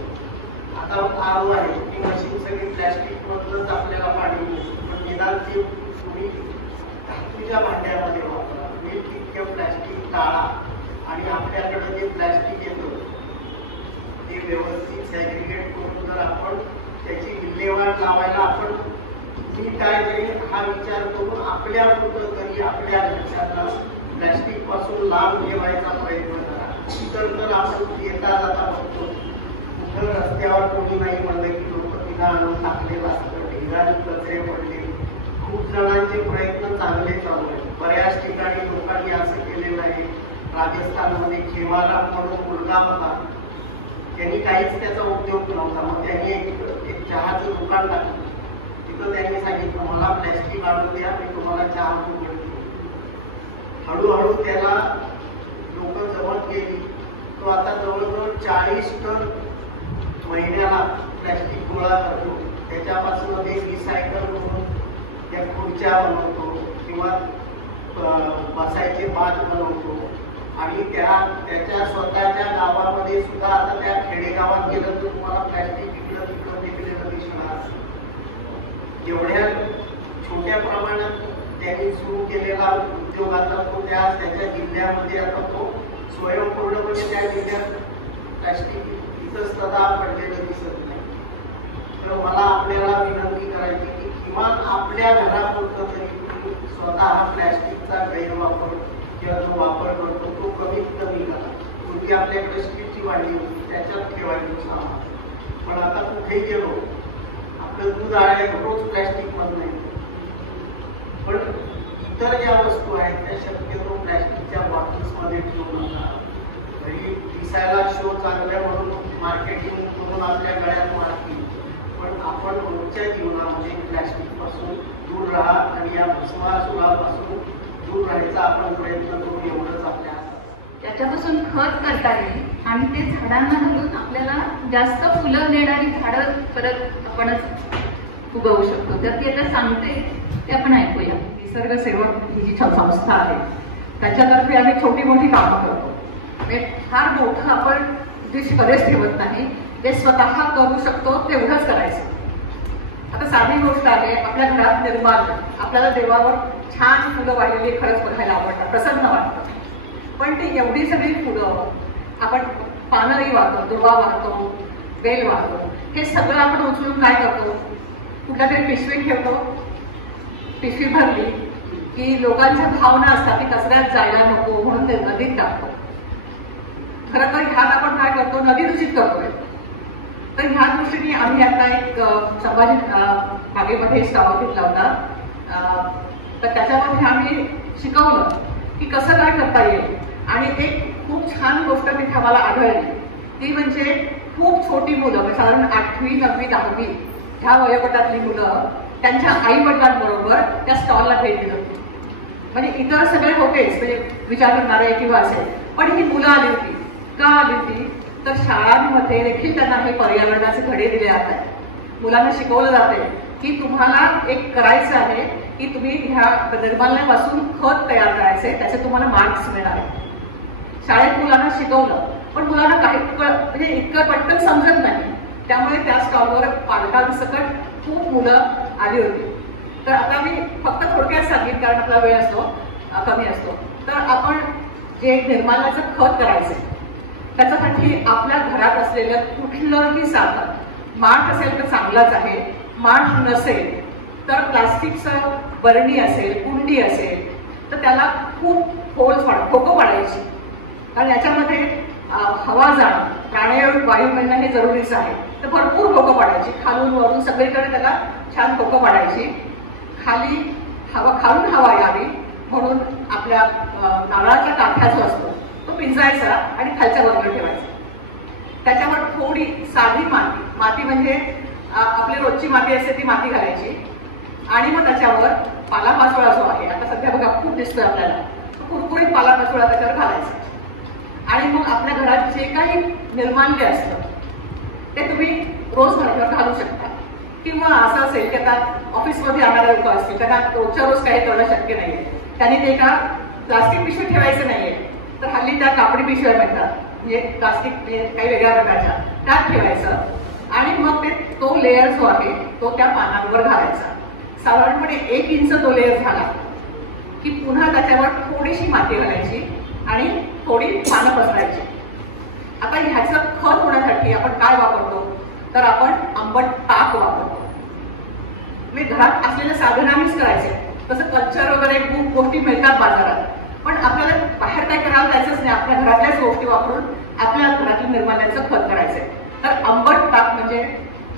आता आरो आहे ती मशीन सगळी प्लॅस्टिक मधूनच आपल्याला पाणी मिळतं, पण निदान ती तुम्ही धातूच्या भांड्यामध्ये वापरा. मी तितकं प्लॅस्टिक टाळा आणि आपल्याकडे जे प्लॅस्टिक येतं ते व्यवस्थित सॅग्रिगेट करून जर आपण त्याची विल्हेवाट लावायला आपण मी काय करेन हा विचार करून आपल्या पुरतं तरी आपल्या घरच्यांना प्लॅस्टिक पासून लांब ठेवायचा प्रयत्न करा. तर आपण येता जाता बघतो कुठं रस्त्यावर कोणी नाही म्हणलं की लोक तिला आणून टाकलेलं असतं, ढिगारी कचरे पडले. खूप जणांचे प्रयत्न चांगले चालू आहेत. बऱ्याच ठिकाणी लोकांनी असं केलेलं आहे. राजस्थानमध्ये खेमाला म्हणून मुलगा होता, त्यांनी काहीच त्याचा उपयोग नव्हता, मग त्यांनी एक चहाचं दुकान टाकलं. तिथं त्यांनी सांगितलं मला प्लॅस्टिक आणून द्या, मी तुम्हाला चहा बनवून देतो. हळूहळू त्याला लोक जमत गेली. तो आता जवळजवळ 40 टन महिन्याला प्लॅस्टिक गोळा करतो. त्याच्यापासून एक रिसायकल करून त्या खुर्च्या बनवतो किंवा बसायचे बाज बनवतो. आणि त्याच्या स्वतःच्या गावामध्ये सुद्धा आता त्या खेडेगावात गेलं तर तुम्हाला प्लॅस्टिक इकडं तिकडं वेगवेगळं दिसणार. एवढ्या छोट्या प्रमाणात त्यांनी सुरू केलेला उद्योगाचा तो त्याच्या जिल्ह्यामध्ये आता तो स्वयंपूर्णपणे त्या जिल्ह्यात प्लॅस्टिक इतस्ततः पडलेलं दिसत नाही. तर मला आपल्याला विनंती करायची की किमान आपल्या घरापुरतं तरी तुम्ही स्वतः प्लॅस्टिकचा गैरवापर किंवा जो वापर करतो तो कमीत कमी करा. पूर्वी आपल्याकडे स्टीलची वाढली होती, त्याच्यात ठेवायचं सामान, पण आता कुठेही गेलो आपलं दूध आहे रोज प्लॅस्टिक मधून नाही. पण इतर ज्या वस्तू आहेत त्या शक्यतो प्लॅस्टिकच्या बॉटल्स मध्ये ठेवू नका. तरी दिसायला शो चांगल्या म्हणून मार्केटिंग करून आपल्या गळ्यात मारतील, पण आपण रोजच्या जीवनामध्ये प्लॅस्टिक पासून दूर राहा आणि या भस्मासुरापासून दूर राहायचा आपण प्रयत्न करू. एवढंच आपल्या त्याच्यापासून खत करता येईल आणि ते झाडांना घालून आपल्याला जास्त फुलं देणारी झाडं परत आपणच उगवू शकतो. तर ती आता सांगते ते आपण ऐकूया. निसर्ग सेवक ही जी संस्था आहे त्याच्यातर्फे आम्ही छोटी मोठी कामं करतो. फार मोठं आपण उद्देश कधीच ठेवत नाही, ते स्वतः करू शकतो तेवढंच करायचं. आता साधी गोष्ट आहे, आपल्या घरात निर्माण आपल्याला देवावर छान फुलं वाढलेली खरंच बघायला आवडतात, प्रसन्न वाटतं. पण ती एवढी सगळी फुलं आपण पानंही वाहतो, दुर्वा वाहतो, बेल वाहतो, हे सगळं आपण उचलून काय करतो, कुठल्या तरी पिशवीत ठेवतो. पिशवी भरली की लोकांच्या भावना असतात की कचऱ्यात जायला नको म्हणून ते नदीत टाकतो. खरं तर ह्यात आपण काय करतो, नदी दूषित करतोय. तर ह्या दृष्टीने आम्ही आता एक संभाजी बागेमध्ये स्टॉल घेतला होता. तर त्याच्यामध्ये आम्ही शिकवलं की कसं काय करता येईल. आणि एक खूप छान गोष्ट तिथे आम्हाला आढळली, ती म्हणजे खूप छोटी मुलं, साधारण 8वी 9वी 10वी ह्या वयोगटातली मुलं त्यांच्या आई वडिलांबरोबर त्या स्टॉलला भेट दिली होती. म्हणजे इतर सगळे होतेच, म्हणजे विचार करणारे किंवा असेल, पण ही मुलं आली होती. का आली होती तर शाळांमध्ये देखील त्यांना हे पर्यावरणाचे धडे दिले जातात. मुलांना शिकवलं जाते की तुम्हाला एक करायचं आहे की तुम्ही ह्या निर्माल्यापासून खत तयार करायचे, त्याचे तुम्हाला मार्क्स मिळणार आहे. शाळेत मुलांना शिकवलं, पण मुलांना काही म्हणजे इतकं पटकन समजत नाही. त्यामुळे त्या स्टॉलवर पालकांसकट खूप मुलं आली होती. तर आता मी फक्त थोडक्यात सांगेन कारण आपला वेळ असतो कमी असतो. तर आपण जे निर्माल्याचं खत करायचं त्याच्यासाठी आपल्या घरात असलेलं कुठलंही साधन, माठ असेल तर चांगलाच आहे, माठ नसेल तर प्लास्टिकचं बरणी असेल, कुंडी असेल तर त्याला खूप ठोकं पाडायची. कारण याच्यामध्ये हवा जाणं, प्राणवायू वायू मिळणं हे जरुरीचं आहे. तर भरपूर ठोकं पाडायची, खालून वरून सगळीकडे त्याला छान ठोकं पाडायची. खालून हवा यावी म्हणून आपल्या नारळाच्या काठ्या जो असतो तो पिंजायचा आणि खालच्या बाजूला ठेवायचा. त्याच्यावर थोडी साधी माती म्हणजे आपली रोजची माती असते ती माती घालायची. आणि मग त्याच्यावर पालापाचोळा जो आहे आता सध्या बघा खूप दिसतोय आपल्याला, तो कुरकुरीत पालापाचोळा त्याच्यावर घालायचा. आणि मग आपल्या घरात जे काही निर्माल्य असतं ते तुम्ही रोज घालू शकता. किंवा असं असेल की आता ऑफिसमध्ये येणारे लोक असतील त्यांना रोजच्या रोज काही करणं शक्य नाहीये, त्यांनी ते एका प्लास्टिक पिशवी ठेवायचं नाहीये, तर हल्ली त्या कापडी पिशव्या मिळतात म्हणजे प्लास्टिक काही वेगळ्या प्रकारच्या त्यात ठेवायचं आणि मग तो लेअर जो आहे तो त्या पानांवर घालायचा. साधारणपणे 1 इंच तो लेअर झाला की पुन्हा त्याच्यावर थोडीशी माती घालायची आणि थोडी पानं पसरायची. आता ह्याचं खत होण्यासाठी आपण काय वापरतो तर आपण आंबट ताक वापरतो. म्हणजे घरात असलेलं साधनानेच करायचे. तसं कल्चर वगैरे खूप गोष्टी मिळतात बाजारात, पण आपल्याला बाहेर काय करायला जायचंच नाही. आपल्या घरातल्याच गोष्टी वापरून आपल्या घरातील निर्माल्याचं खत करायचंय. तर आंबट ताक म्हणजे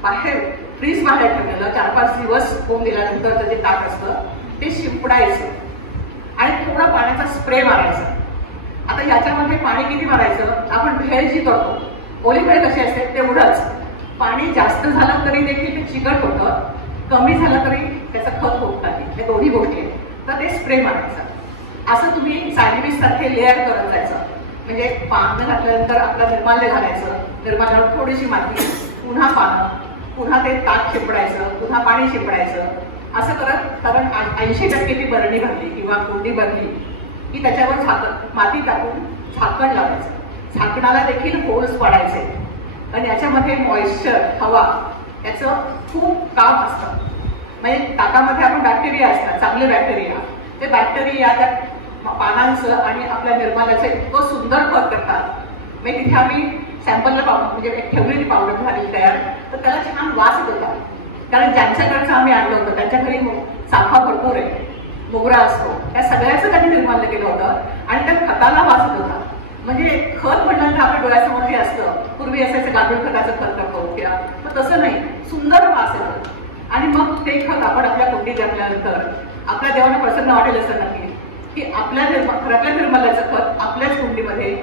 बाहेर फ्रीज बाहेर ठेवलेलं 4-5 दिवस होऊन दिल्यानंतरचं जे ताक असतं ते शिंपडायचं आणि थोडा पाण्याचा स्प्रे मारायचा. आता याच्यामध्ये पाणी किती मारायचं, आपण भेळ जी करतो ओली भेळ कशी असते तेवढंच. पाणी जास्त झालं तरी देखील ते चिकट होतं, कमी झालं तरी त्याचं खत होत नाही. हे दोन्ही गोष्टी आहेत. तर ते स्प्रे मारायचं. असं तुम्ही सँडविच सारखे लेअर करत जायचं. म्हणजे पानं घातल्यानंतर आपलं निर्माल्य घालायचं, निर्माल्यावर थोडीशी माती, पुन्हा पानं, पुन्हा ते ताक शिंपडायचं, पुन्हा पाणी शिंपडायचं. असं करत कारण 80% ती बरणी भरली किंवा कुंडी भरली की त्याच्यावर माती टाकून झाकण लावायचं. झाकणाला देखील होल्स पाडायचे आणि याच्यामध्ये मॉइश्चर हवा याचं खूप काम असतं. म्हणजे ताकामध्ये आपण बॅक्टेरिया असतात, चांगले बॅक्टेरिया, ते बॅक्टेरिया त्या पानांचं आणि आपल्या निर्माल्याचं इतकं सुंदर खत करतात. म्हणजे तिथे आम्ही सॅम्पलला म्हणजे ठेवलेली पावडर झाली तयार, तर त्याला छान वास येत होता. कारण ज्यांच्याकडचं आम्ही आणलं होतं त्यांच्या घरी चाफा भरपूर आहे, मोगरा असतो, त्या सगळ्याचं त्यांनी निर्माल्य केलं होतं आणि त्या खताला वास येत होता. म्हणजे खत म्हटल्यानंतर आपल्या डोळ्यासमोर जे असतं, पूर्वी असायचं गांडूळ खताचं खत करतो किंवा तर तसं नाही, सुंदर वास येतो. आणि मग ते खत आपण आपल्या कुंडीत घातल्यानंतर आपल्या देवाला प्रसन्न वाटेल असं नक्की की आपल्या घरातल्या निर्माल्याचं खत आपल्याच कुंडीमध्ये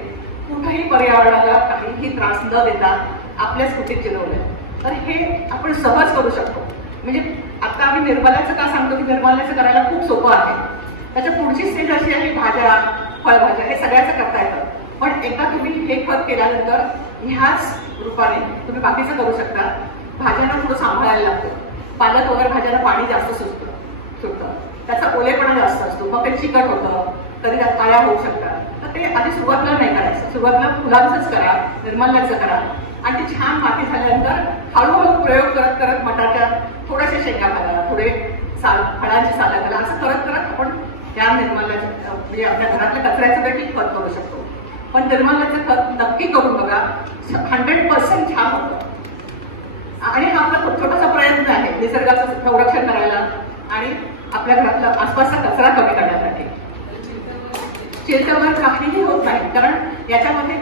कुठेही पर्यावरणाला काहीही त्रास न देता आपल्याच कुंडीत जिरवलं. तर हे आपण सहज करू शकतो. म्हणजे आता आम्ही निर्माल्याचं का सांगतो की निर्माल्याचं करायला खूप सोपं आहे. त्याच्या पुढची स्टेज अशी आहे की भाज्या, फळभाज्या हे सगळ्याचं करता येतं. पण एकदा तुम्ही हे खत केल्यानंतर ह्याच रूपाने तुम्ही बाकीचं करू शकता. भाज्यांना थोडं सांभाळायला लागतं. पालक वगैरे भाज्यांना पाणी जास्त सुटतं, त्याचा ओलेपणा जास्त असतो, मग ते चिकट होतं, कधी त्यात काळ्या होऊ शकतात. तर ते आधी सुरुवातीला नाही करायचं. सुरुवातीला फुलांचंच करा, निर्माल्याचं करा आणि ती छान माती झाल्यानंतर हळूहळू प्रयोग करत करत मटाच्या थोड्याशा शेंगा घाला, थोडे फळांची सालं घाला. असं करत करत आपण त्या निर्माल्याचं म्हणजे आपल्या घरातल्या कचऱ्याचं देखील खत करू शकतो. पण निर्माल्याचं खत नक्की करून बघा, 100% छान होतं. आणि हा आपला छोटासा प्रयत्न आहे निसर्गाचं संरक्षण करायला आणि आपल्या घरातला आसपासचा कचरा कमी करण्यासाठी. चिरत्यावर काहीही होत नाही, कारण याच्यामध्ये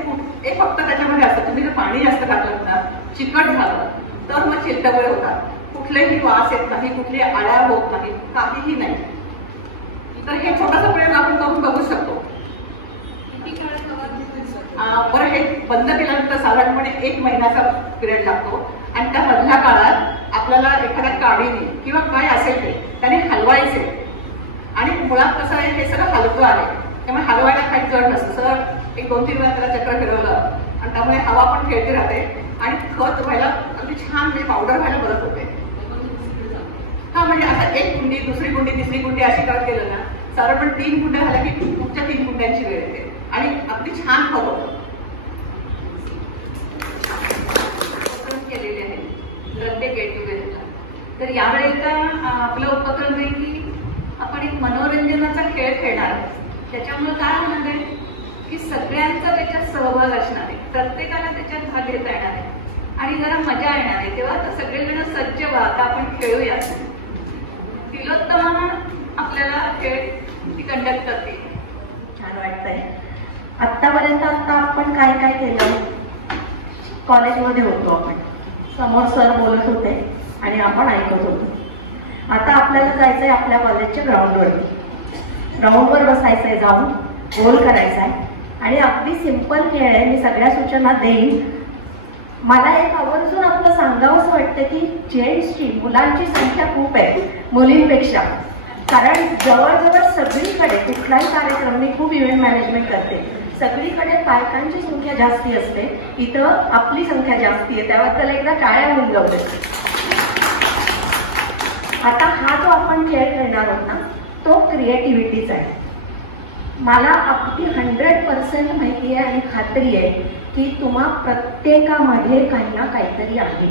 एक फक्त त्याच्यामध्ये असतं, तुम्ही जर पाणी जास्त टाकलं ना, चिकट झालं तर मग चिरत्यावर होतात. कुठलेही वास येत नाही, कुठली आळ्या होत नाही, काहीही नाही. तर हे छोटासा प्रयोग आपण करून बघू शकतो. बरं, हे बंद केल्यानंतर साधारणपणे 1 महिन्याचा पिरियड लागतो आणि त्या मधल्या काळात आपल्याला एखाद्या काडीने किंवा काय असेल ते त्याने हलवायचे. आणि मुळात कसं आहे, हे सगळं हलकं आहे, त्यामुळे हलवायला काही जड नसतं. सर 1-2-3 वेळा त्याला चक्र फिरवलं आणि त्यामुळे हवा पण खेळती राहते आणि खत व्हायला अगदी छान म्हणजे पावडर व्हायला मदत होते. हा म्हणजे आता 1 कुंडी, दुसरी कुंडी, तिसरी कुंडी अशी करत गेलं ना, साधारण 3 कुंड्या झाल्या की पुढच्या 3 कुंड्यांची वेळ येते आणि अगदी छान खत होतं. केलेले आहे प्रत्येक गेट टुगेदरला. तर यावेळेला आपला उपक्रम आहे की आपण एक मनोरंजनाचा खेळ खेळणार आहोत. त्याच्यामुळे काय होणार आहे की सगळ्यांचा त्याच्यात सहभाग असणार आहे, प्रत्येकाला त्याच्यात भाग घेता येणार आहे आणि जरा मजा येणार आहे. तेव्हा सगळेजण सज्ज व्हा, आता आपण खेळूया. तिलोत्तमा आपल्याला खेळ ती कंडक्ट करते. छान वाटतंय. आतापर्यंत आपण काय काय केलं, कॉलेजमध्ये होतो आपण, समोर सर बोलत होते आणि आपण ऐकत होतो. आता आपल्याला जायचंय आपल्या कॉलेजच्या ग्राउंडवर बसायचंय, जाऊन गोल करायचा आहे आणि अगदी सिंपल खेळ आहे. मी सगळ्या सूचना देईन. मला एक आवर्जून आपलं सांगावंसं वाटतं की जेंट्सची, मुलांची संख्या खूप आहे मुलींपेक्षा. कारण जवळजवळ सगळीकडे कुठलाही कार्यक्रम, मी खूप इव्हेंट मॅनेजमेंट करते, सगळीकडे बायकांची संख्या जास्ती असते, इथं आपली संख्या जास्ती आहे. त्याबद्दल एकदा टाळ्या होऊन जाऊ दे. आता हा जो आपण खेळ खेळणार आहोत ना, तो क्रिएटिव्हिटीचा आहे. मला अगदी 100% माहिती आहे आणि खात्री आहे की तुम्हा प्रत्येकामध्ये काही ना काहीतरी आहे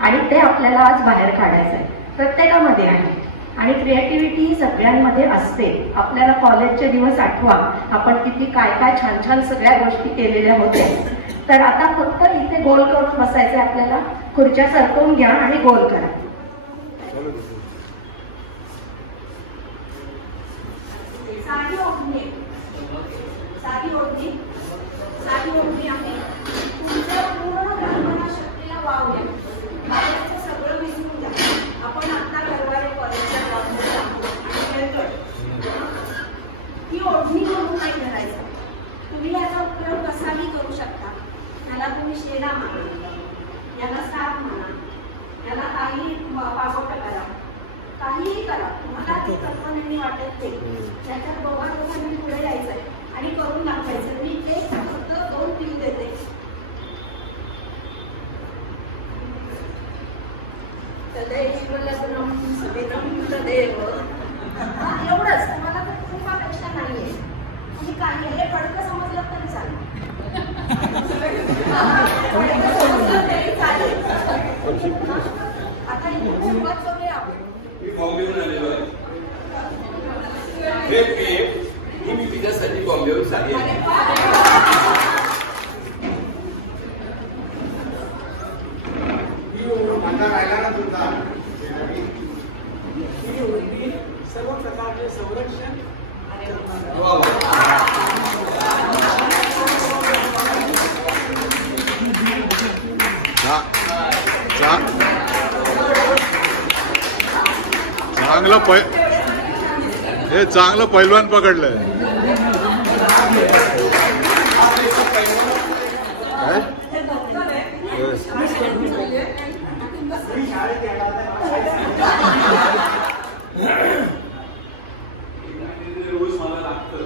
आणि ते आपल्याला आज बाहेर काढायचं आहे. प्रत्येकामध्ये आहे आणि क्रिएटिव्हिटी सगळ्यांमध्ये असते. आपल्याला कॉलेजचे दिवस आठवा, आपण किती काय काय छान छान सगळ्या गोष्टी केलेल्या होत्या. तर आता फक्त इथे गोल करून बसायचं आपल्याला. खुर्च्या सरकवून घ्या आणि गोल करा. साडी ओढणी, साडी ओढणी, साडी ओढणी आहे. तुमच्या पूर्ण कल्पना शक्तीला वाव द्या. बाहेरचं सगळं विसरून द्या. आपण आता गरवारे कॉलेजच्या ग्राउंडवर जातो आणि खेळतोय. ही ओढणी म्हणून नाही करायचं. तुम्ही याचा उपयोग कसाही करू शकता. याला तुम्ही शेणा म्हणा, याला साप म्हणा, याला काही पागोटं करा, काहीही करा. तुम्हाला ती कल्पनेने वाटत ते त्याच्यात दोघांनी पुढे यायचंय आणि करून दाखवायचं. मी एक फक्त 2 क्लिप देते. एवढंच. तुम्हाला तर कुटुंबापेक्षा नाहीये. तुम्ही काही हे फडकं समजलं तरी चालेल. आता इथे सुरुवात करूया आपण. बॉम्बेहून आलेलो आहे. मी तिच्यासाठी बॉम्बेहून सांगेन. सर्व प्रकारचे संरक्षण चांगलं पैलवान पकडलंय. रोज मला लागतं.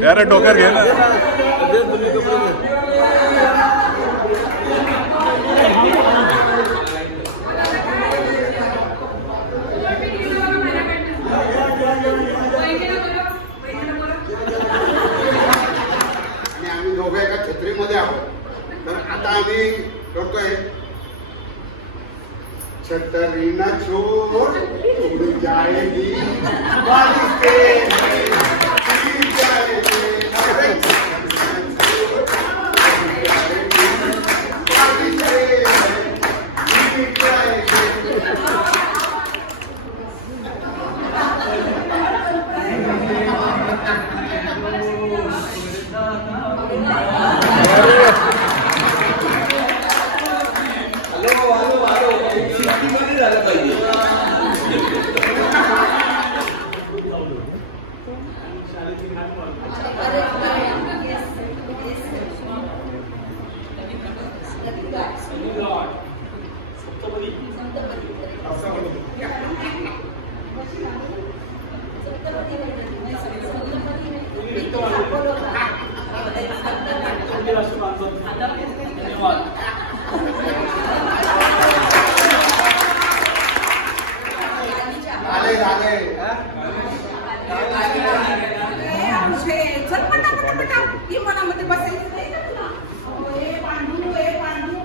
यार डोक्यात घे ना. आम्ही दोघं एका छत्रीमध्ये आहोत. तर आता आम्ही करतोय छतरी ना छोड़ उड़ जाएगी बारिश से. झालं पाहिजे. सप्तपदी ती मनामध्ये बसायचं नाही ना तुला. ए पांडू ए पांडू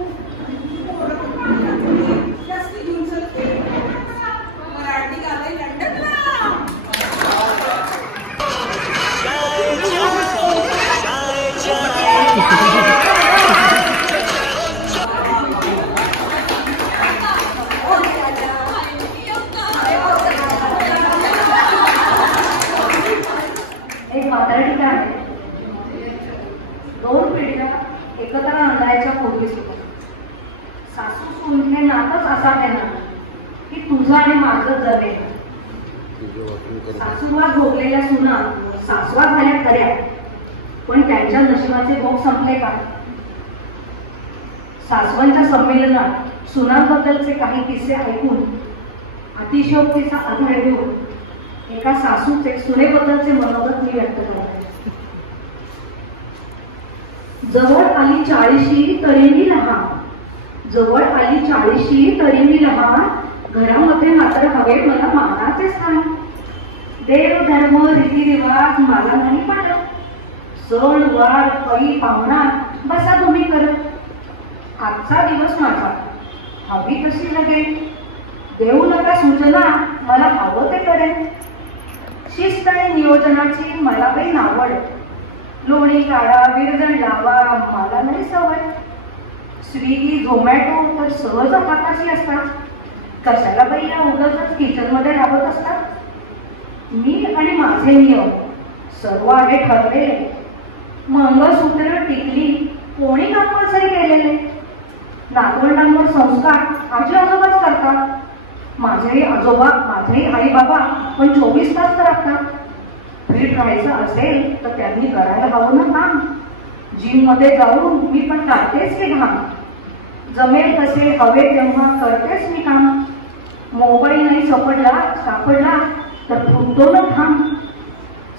जास्त घेऊन चलते मराठी गावाय लंडनला. एक म्हातारी काय आहे, 2 पिढ्या एकत्र आणण्याच्या पूर्वी सुद्धा सासू सून हे नातच असा देणार की तुझं आणि माझं जमेल. सासूरवाद भोगलेल्या सुना सासवा झाल्या खऱ्या, पण त्यांच्या नशिबाचे भोग संपले का? सासवांच्या संमेलनात सुनांबद्दलचे काही किस्से ऐकून अतिशयोक्तीचा आधार घेऊन एका सासूचे सुनेबद्दलचे मनोगत मी व्यक्त करते. जवळ आली 40 तरी मी लहान, जवळ आली 40 तरी मी लहान, घरामध्ये मात्र हवे मला मानाचे स्थान. देव धर्म रीतिरिवाज मला नाही पाडत, सण वार पै पाहुणा बसा तुम्ही करत. आजचा दिवस माझा हवी कशी लगेल, देऊ नका सूचना मला हवं ते करेन. शिस्त आणि नियोजनाची मला काही नावड, लोणी काढा विरजण लावा मला नाही सवय. स्विगी झोमॅटो तर सहज हाताशी असतात, कशाला बाई या उगाचच किचन मध्ये राबत असतात. मी आणि माझे नियम सर्व आहे ठरलेले, मंगळसूत्र टिकली कोणी कंपल्सरी केलेले. नातवंडांवर संस्कार आजी आजोबाच करतात, माझेही आजोबा माझेही आई बाबा पण 24 तास तर असतात. फिट राहायचं असेल तर त्यांनी करायला हवं ना काम. जिम मध्ये जाऊन मी पण काढतेच की घाम, जमेल तसे हवे तेव्हा करतेच मी काम. मोबाईल नाही सापडला तर फुटतो ना थांब.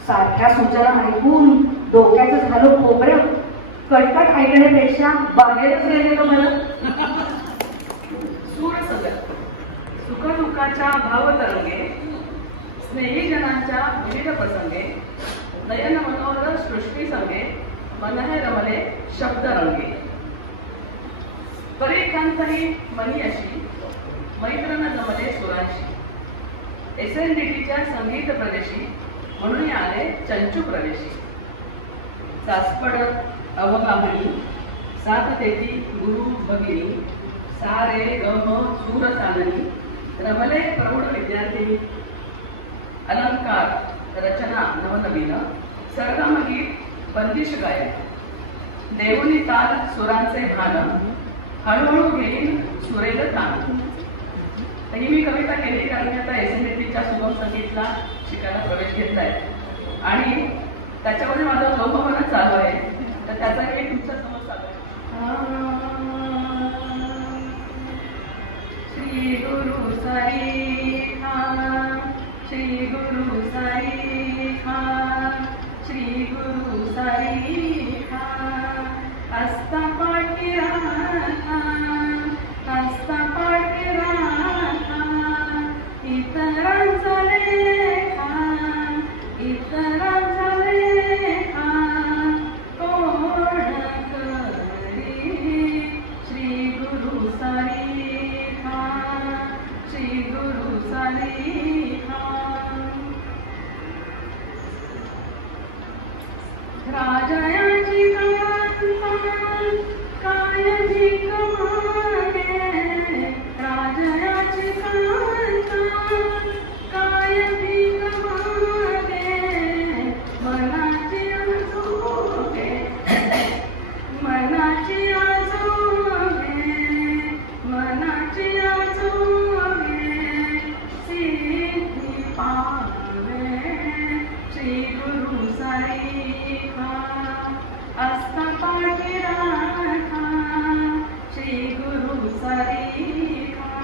सारख्या सूचना ऐकून डोक्याचं झालं खोबरं, कटकट ऐकण्यापेक्षा बाहेरच गेलेलं बरं. सुखदुःखाच्या भावतरंगे, स्नेहीजनांच्या विविध प्रसंगे, नयन मनोहर सृष्टी संगे, मनहे रमले शब्द रंगे. परीकांतही मनी अशी, मैत्रन जमले सुरांशी. SNDTच्या संगीत प्रदेशी म्हणून आले चंचू प्रवेशी. सासपडत अवगाहणी, साथ देती गुरु भगिनी, सारे गम सूर चांदणी, रमले प्रौढ विद्यार्थिनी. अलंकार रचना नवनवीन, सरगमगीत बंदिश गायन, देवनी ताल सुरांचे भान, हळूहळू घेईन सुरेल तान. ही मी कविता केली कारण मी आता SNDTच्या सुगम संगीतला शिकायला प्रवेश घेतलाय आणि त्याच्यामध्ये माझा लोकभवन चालू आहे, तर त्याचा एक तुमच्या समोर चालू आहे. श्री गुरु साई हा, श्री गुरु साई हा, श्री गुरु साई हा. हस्ता पाठी राहा, हस्ता पाठी राहा, इतरांचा लेखा, इतरांचा लेखा कोण करी. श्री गुरु साई हा, श्री गुरु साई हा. राजाची काळजी कमाने, राजाची काळजी कमाने, मनाची आजोगे, मनाची आजोगे, मनाची आजोगे, सिद्धी पावे. श्री गुरु साई हा, अस्ता पाठी राहा, श्री गुरु साई हा.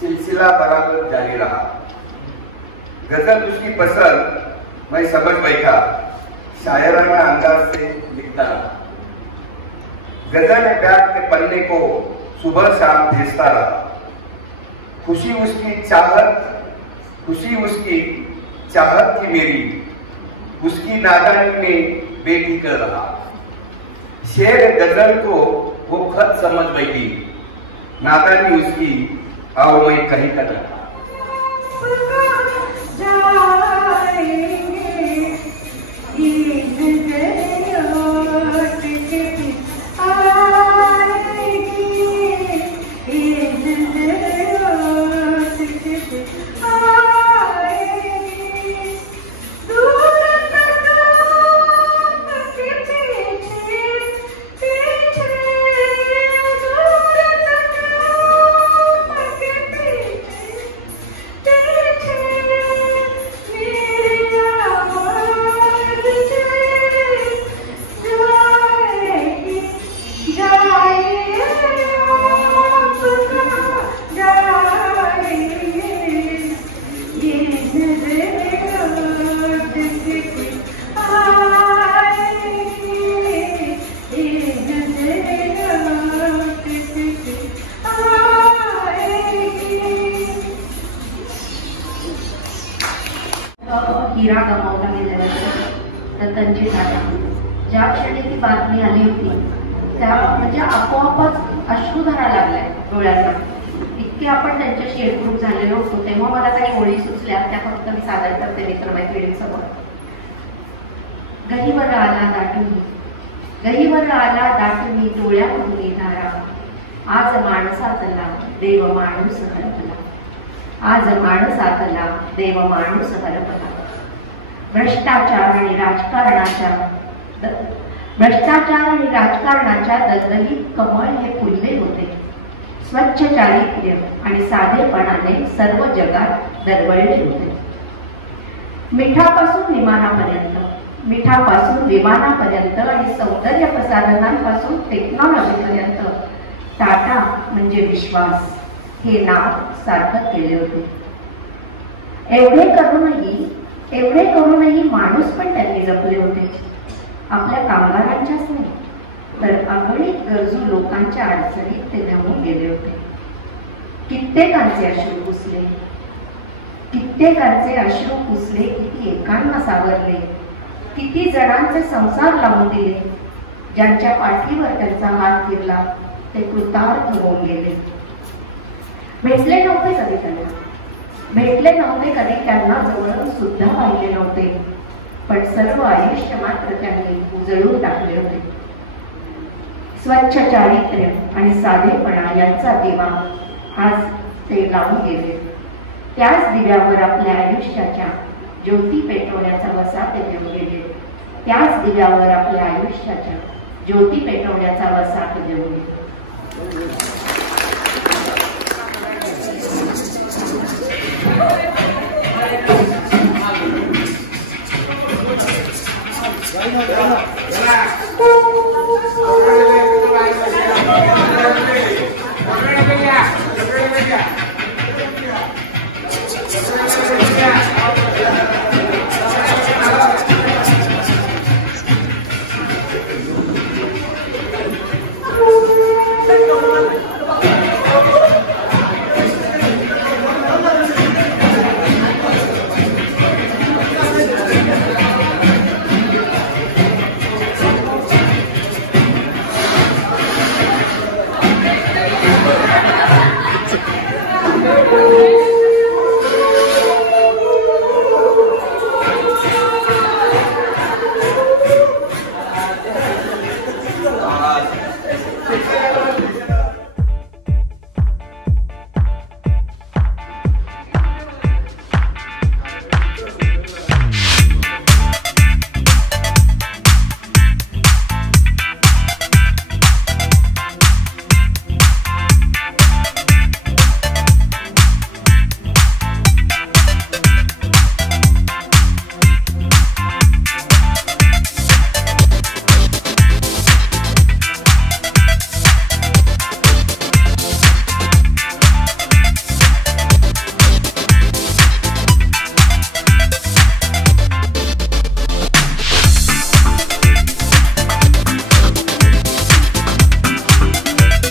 सिलसिला बराबर जारी रहा। गजल उसकी पसंद मैं समझ बैठा, शायराना अंदाज से लिखता रहा। गजल ने प्यार के पन्ने को सुबह शाम भेजता रहा। खुशी उसकी चाहत थी मेरी, उसकी नादानी में बेफिक्र रहा। शेर गजल को वो खत समझ बैठी, नादानी उसकी और मैं कहीं कर रहा। हिरा गमावला गेल्यानंतर रतनजी टाटा ज्या क्षणी ती बातमी आली होती त्या म्हणजे आपोआपच अश्रुधारा लागलाय डोळ्याचा. इतके आपण त्यांच्याशी एकरूप झालेलो होतो. तेव्हा मला काही ओळी सुचल्या, त्या फक्त मी सादर करते मित्रमैत्रिणींसमोर. गहीवर आला दाटुनी डोळ्यातून धारा, आज माणसातला देव माणूस हरपला, आज माणसातला देव माणूस हरपला. भ्रष्टाचार आणि राजकारणाच्या दलदलीत कमळ हे फुलले होते. स्वच्छ चारित्र्य आणि साधेपणाने सर्व जगात दरवळले होते. मिठापासून विमानापर्यंत आणि सौंदर्य प्रसाधनांपासून टेक्नॉलॉजीपर्यंत टाटा म्हणजे विश्वास हे नाव सार्थक केले होते. एवढे करूनही माणूस पण त्यांनी जपले होते. आपल्या कामगारांच्याच नाही तर अगणित गरजू लोकांच्या अडचणीत ते धावून गेले होते. कित्येकांचे अश्रू पुसले, किती एकांना सावरले, किती जणांचे संसार लावून दिले. ज्यांच्या पाठीवर त्यांचा हात फिरला ते कृतार्थ होऊन गेले. भेटले नव्हते कधी त्यांना, भेटले नव्हते कधी, त्यांना जवळून सुद्धा पाहिले नव्हते, पण सर्व आयुष्य मात्र त्यांनी उजळून टाकले होते. स्वच्छ चारित्र्य आणि साधेपणा यांचा दिवा आज ते लावून गेले. त्याच दिव्यावर आपल्या आयुष्याच्या ज्योती पेटवण्याचा वसा ते देऊन गेले. त्याच दिव्यावर आपल्या आयुष्याच्या ज्योती पेटवण्याचा वसा ते देऊन गेले.